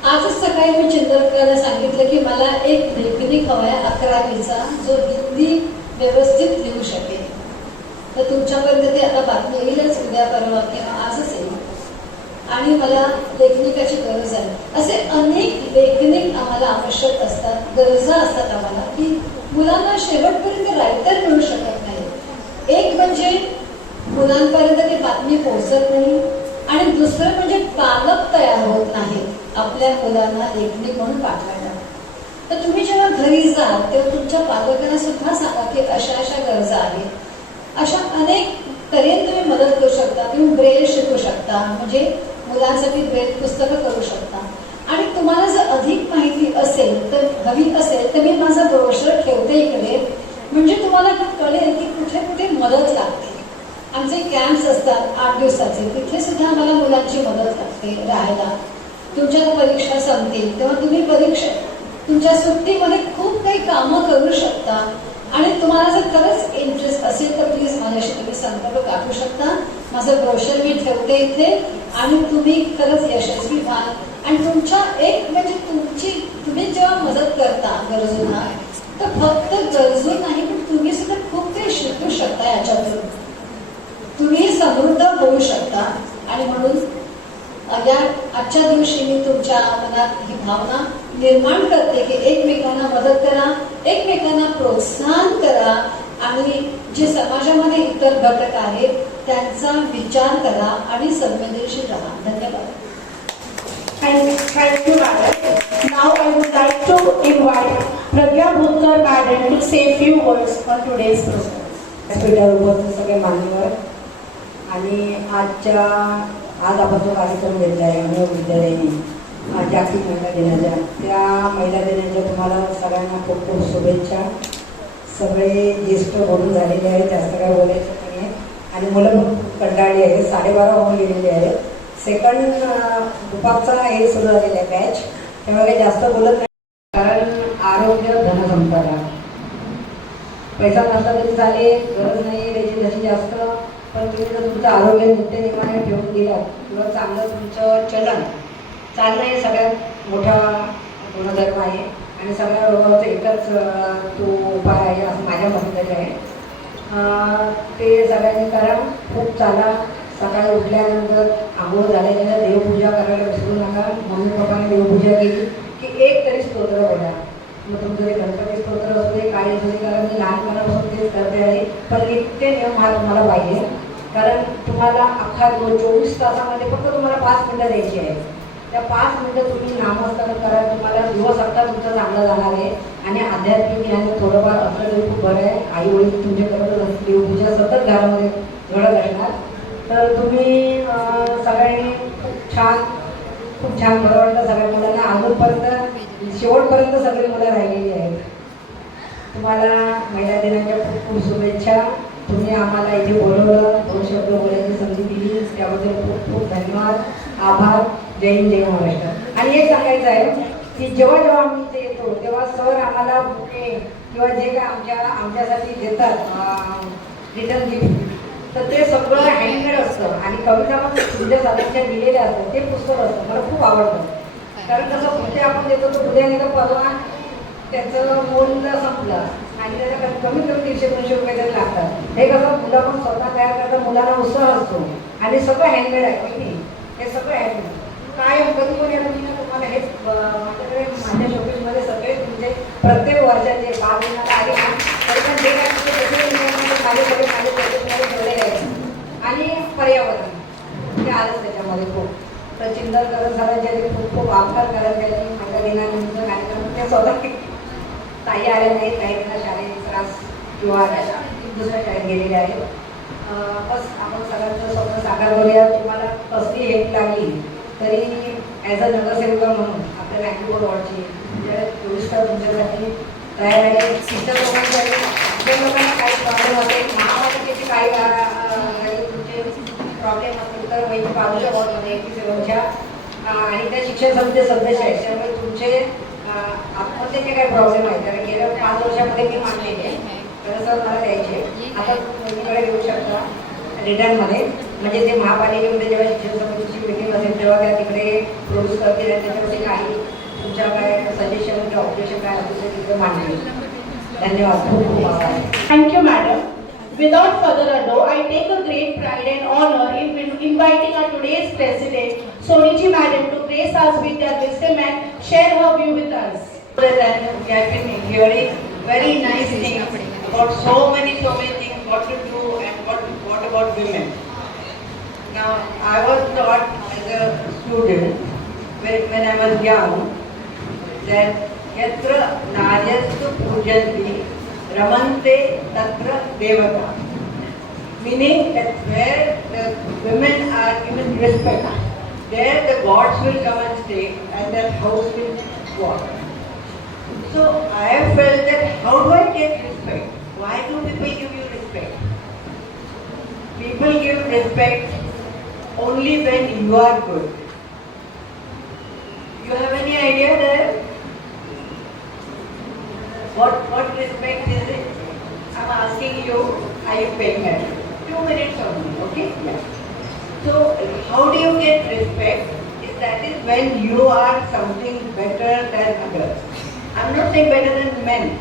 आजच सकाळी मी चिंदरकरला सांगितलं की मला एक लेखनिक हवाय 11वीचा, जो हिंदी व्यवस्थित लिहू शकेल. तर तुमच्यापर्यंत ते आता बातमी येईलच, उद्या परवा किंवा आजच येईल. आणि मला लेखनिकाची गरज आहे. असे अनेक लेखनिक आम्हाला आवश्यक असतात, गरजा असतात आम्हाला, की मुलांना शेवटपर्यंत रायटर मिळू शकत नाही. एक म्हणजे मुलांपर्यंत ती बातमी पोहोचत नाही आणि दुसरं म्हणजे पालक तयार होत नाहीत आपल्या मुलांना लेखनिक म्हणून पाठवायला. तर तुम्ही जेव्हा घरी जाल तेव्हा तुमच्या पालकांना सुद्धा सांगा की अशा अशा गरजा आहेत. अशा अनेक तऱ्हेने तुम्ही मदत करू शकता. तुम्ही ब्रेल शिकू शकता, म्हणजे मुलांसाठी ब्रेल पुस्तकं करू शकता. आणि तुम्हाला जर अधिक माहिती असेल तर हवी असेल तर मी माझा ब्रोशर ठेवते इकडे, म्हणजे तुम्हाला कळेल की कुठे कुठे मदत लागते. आमचे कॅम्प्स असतात 8 दिवसाचे, तिथे सुद्धा आम्हाला मुलांची मदत लागते राहायला. तुमच्या परीक्षा संपतील तेव्हा तुम्ही तुमच्या सुट्टीमध्ये खूप काही कामं करू शकता. आणि तुम्हाला जर खरंच इंटरेस्ट असेल तर प्लीज माझ्याशी तुम्ही संपर्क गाठू शकता. माझं ब्रोशर मी ठेवते इथे आणि तुम्ही खरंच यशस्वी व्हाल. आणि तुमच्या एक म्हणजे तुम्ही जेव्हा मदत करता गरजूंना, तर फक्त गरजू नाही पण तुम्ही सुद्धा खूप काही शिकू शकता याच्यातून. तुम्ही समृद्ध होऊ शकता. आणि म्हणून या आजच्या दिवशी मी तुमच्या मनात ही भावना निर्माण करते की एकमेकांना मदत करा, एकमेकांना प्रोत्साहन करा आणि जे समाजामध्ये इतर घटक आहेत त्यांचा विचार करा आणि संवेदनशील राहा. धन्यवाद. Thank you, madam. Now I would like to invite Pragya Bhutkar madam to say a few words on today's program. व्यासपीठावर उपस्थित सगळे मान्यवर आणि आज आपण जो कार्यक्रम घेतला आहे अनुभव विद्यालयाने जागतिक महिला दिनाच्या, त्या महिला दिनाच्या तुम्हाला सगळ्यांना खूप खूप शुभेच्छा. सगळे ज्येष्ठ बोलून झालेले आहेत, जास्त काय बोलायचं नाही आहे. आणि मुलं कंटाळली आहेत, 12:30 होऊन गेलेले आहेत. सेकंड दुपारचा हे सुरू झालेला आहे बॅच, त्यामुळे काही जास्त बोलत नाही. कारण आरोग्य धनसंपदा, पैसा नसला तरी चालेल, गरज नाही त्याची जशी जास्त, पण तुम्ही जर तुमचं आरोग्य नित्यनेमाने ठेवून दिलात किंवा चांगलं तुमचं चलन चालणं हे सगळ्यात मोठा गुणधर्म आहे. आणि सगळ्या रोगावरचा एकच तो उपाय आहे असं माझ्या मते तरी आहे. ते सगळ्यांनी करा, खूप चाला. सकाळी उठल्यानंतर आंघोळ झाल्यानंतर देवपूजा करायला विसरू नका. मम्मी पप्पाने देवपूजा केली की एक तरी स्तोत्र बोला. मग तुमचं ते गणपती स्तोत्र असते, काय असते, कारण मी लहानपणापासून तेच करते आहे. पण नित्य नियम हा तुम्हाला पाहिजे, कारण तुम्हाला अख्खा 24 तासामध्ये फक्त तुम्हाला 5 मिनिटं द्यायची आहे. त्या 5 मिनिटं तुम्ही नामस्मरण करा. तुम्हाला दिवस अख्खा तुमचा चांगला जाणार आहे. आणि आध्यात्मिक ज्ञान थोडंफार असलं तरी खूप बरं आहे. आई वडील तुमचे करत असतील, देवपूजा सतत घरामध्ये घडत असणार, तर तुम्ही सगळ्यांनी खूप छान बरं वाटतं सगळ्या मुलांना. अजूनपर्यंत शेवटपर्यंत सगळी मुलं राहिलेली आहेत. तुम्हाला महिला दिनाच्या खूप खूप शुभेच्छा. तुम्ही आम्हाला इथे बोलवलं, 2 शब्द बोलायची संधी दिली, त्याबद्दल खूप खूप धन्यवाद, आभार. जय हिंद, जय महाराष्ट्र. आणि एक सांगायचं आहे की जेव्हा आम्ही इथे येतो तेव्हा सर आम्हाला बुके किंवा जे काय आमच्यासाठी देतात रिटर्न गिफ्ट, तर ते सगळं हँडमेड असतं. आणि कविता पण तुमच्या सगळ्यांच्या दिलेल्या असतं, ते पुस्तक असतं. मला खूप आवडतं, कारण कसं पुढे आपण देतो तो उद्या नाही तर परवा त्याचं मूल्य संपलं आणि त्याला कमीत कमी 150-200 रुपये तरी लागतात. हे कसं मुलं पण स्वतः तयार करतात, मुलांना उत्साह असतो. आणि सगळं हँडमेड आहे, हे सगळं हँडमेड. काय कधी पण येतं तुम्हाला तुम्हाला हे माझ्याकडे माझ्या शोकेसमध्ये सगळे तुमचे प्रत्येक वर्षाचे बालदिनाला आले तरी पण जे काय तुमचे माझे सगळे माझे शोकेसमध्ये ठेवलेले आहेत. आणि पर्यावरण ते आलंच त्याच्यामध्ये खूप. तर चिंदरकर सरांचे खूप खूप आभार करत त्यांनी माझ्या दिनानिमित्त कार्यक्रम ते स्वतः ताई आल्या नाहीत, काही त्यांना शारीरिक त्रास किंवा दुसऱ्या शाळेत गेलेले आहेत. बस आपण सगळ्यांचं स्वप्न साकार करूया. तुम्हाला कसली हेल्प लागली तरी ॲज अ नगरसेविका म्हणून आपल्या बँगलोर वॉर्डची ज्या 24 तास तुमच्यासाठी तयार आहे. इतर लोकांसाठी इतर लोकांना काही प्रॉब्लेम असेल, महापालिकेचे काही तुमचे प्रॉब्लेम असतील तर वैद्य बाजूच्या वॉर्डमध्ये 87च्या आणि त्या शिक्षण समिती सदस्य आहेत. त्यामुळे तुमचे आत्महत्येचे काही प्रॉब्लेम आहेत कारण गेल्या 5 वर्षामध्ये मी मांडलेले तर सर मला द्यायचे. आता तुम्हीकडे देऊ शकता रिटर्नमध्ये. म्हणजे ते महापालिकेमध्ये जेव्हा शिक्षण समितीची मीटिंग असेल तेव्हा त्या तिकडे प्रोड्यूस करतील आणि त्याच्यावरती काही तुमच्या काय सजेशन किंवा ऑब्जेक्शन काय असेल ते तिकडे मांडतील. धन्यवाद. खूप खूप आभार. Thank you, madam. Without further ado, I take a great pride and honor in inviting our today's president, Soniji madam, to grace us with their wisdom and share her view with us. We have been hearing very nice things about so many things, what to do and what about women. Now, I was taught as a student when I was young that yatra naryastu pujanti ramante tatra devata, meaning that where the women are given respect, there the gods will come and stay and that house will walk. So I have felt that how do I get respect? Why do people give you respect? People give respect only when you are good. You have any idea there? What respect is it? I'm asking you, are you paying attention? 2 minutes only, okay? Yeah. So how do you get respect? That is when you are something better than others. I'm not saying better than men.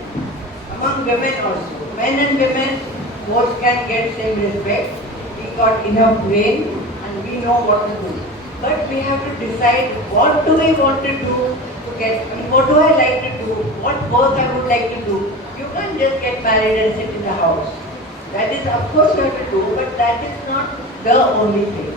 Among women also. Men and women both can get same respect. We got enough brain and we know what to do. But we have to decide what do we want to do to get, I mean, what do I like to do, what work I would like to do. You can't just get married and sit in the house. That is of course you have to do, but that is not the only thing.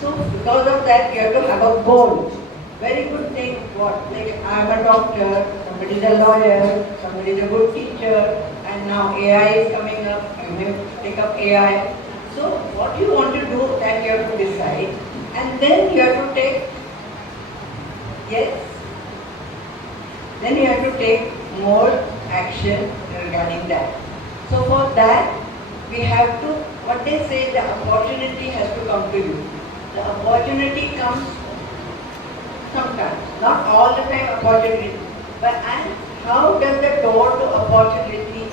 So because of that you have to have a goal. Very good thing, what, like I am a doctor, somebody is a lawyer, somebody is a good teacher, and now AI is coming up, you may take up AI. So what you want to do, that you have to decide, and then you have to take, yes, then you have to take more action regarding that. So for that, we have to, what they say, the opportunity has to come to you. The opportunity comes sometimes, not all the time opportunity, but and how does the door to opportunity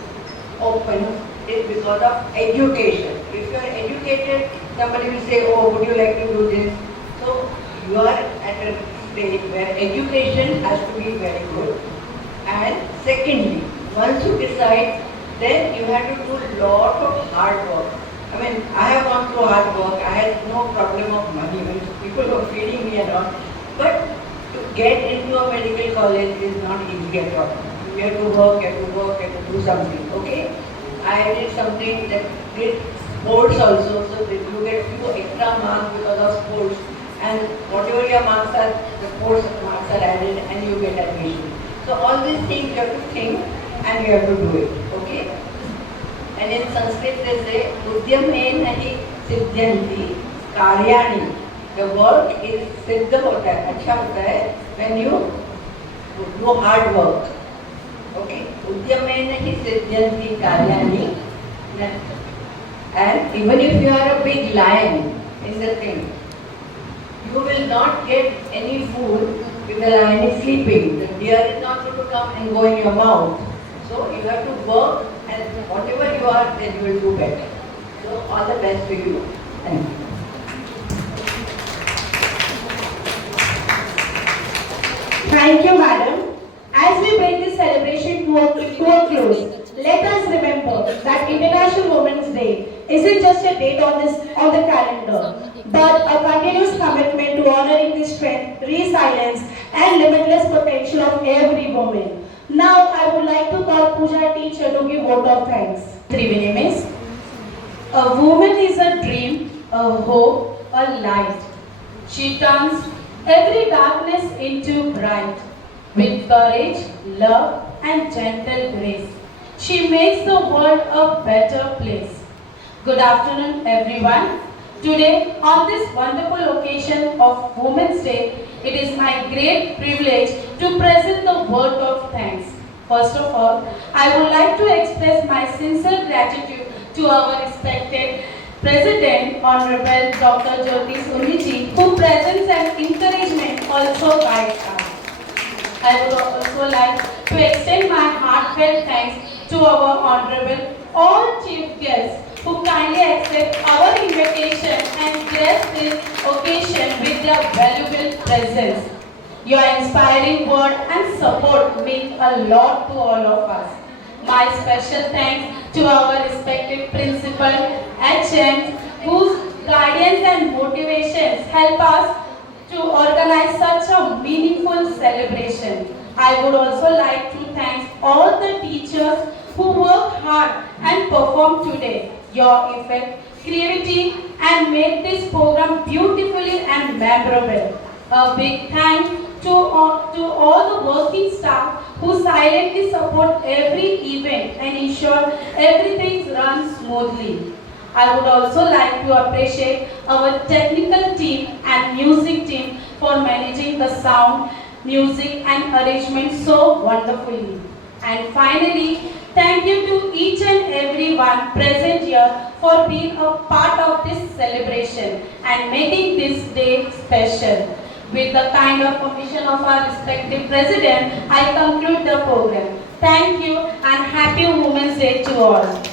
open is because of education. If you are educated, somebody will say, oh, would you like to do this? So you are at a stage where education has to be very good. And secondly, once you decide, then you have to do a lot of hard work. I mean, I have gone through hard work. I had no problem of money. When people were feeding me and all. But to get into a medical college is not easy at all. You have to work, you have to do something. Okay? I did something that did sports also, so that you get few extra marks because of sports. And whatever your marks are, the sports marks are added and you get admission. So all these things you have to think and you have to do it. Okay? And in Sanskrit they say, Udyame nahi siddhyanti karyani. The work is siddha hota hai, acha hota hai when you do hard work. Okay? Udyame nahi siddhyanti karyani. And even if you are a big lion in the thing, you will not get any food if the lion is sleeping. The deer is not going to come and go in your mouth. So you have to work, and whatever you are, then you will do better. So all the best to you. Thank you. Thank you, madam. As we bring this celebration to a close, let us remember that International Women's Day isn't just a date on the calendar, but a continuous commitment to honoring the strength, resilience, and limitless potential of every woman. Now, I would like to call Pooja teacher to give vote of thanks. Triveni means a woman is a dream, a hope, a light. She turns every darkness into bright. With courage, love, and gentle grace, she makes the world a better place. Good afternoon, everyone. Today, on this wonderful occasion of Women's Day, it is my great privilege to present the word of thanks. First of all, I would like to express my sincere gratitude to our respected President, Honorable Dr. Jyoti Sundiji, who presents and encouragement also guides us. I would also like to extend my heartfelt thanks to our Honorable all chief guests who kindly accept our invitation and grace this occasion with their valuable presence. Your inspiring word and support mean a lot to all of us. My special thanks to our respected principal, HM, whose guidance and motivations help us to organize such a meaningful celebration. I would also like to thank all the teachers who work hard and perform today. Your effort, creativity, and make this program beautifully and memorable. A big thank to all the working staff who silently support every event and ensure everything runs smoothly. I would also like to appreciate our technical team and music team for managing the sound, music, and arrangement so wonderfully. And finally, thank you to each and everyone present here for being a part of this celebration and making this day special. With the kind of permission of our respective president, I conclude the program. Thank you and happy Women's Day to all.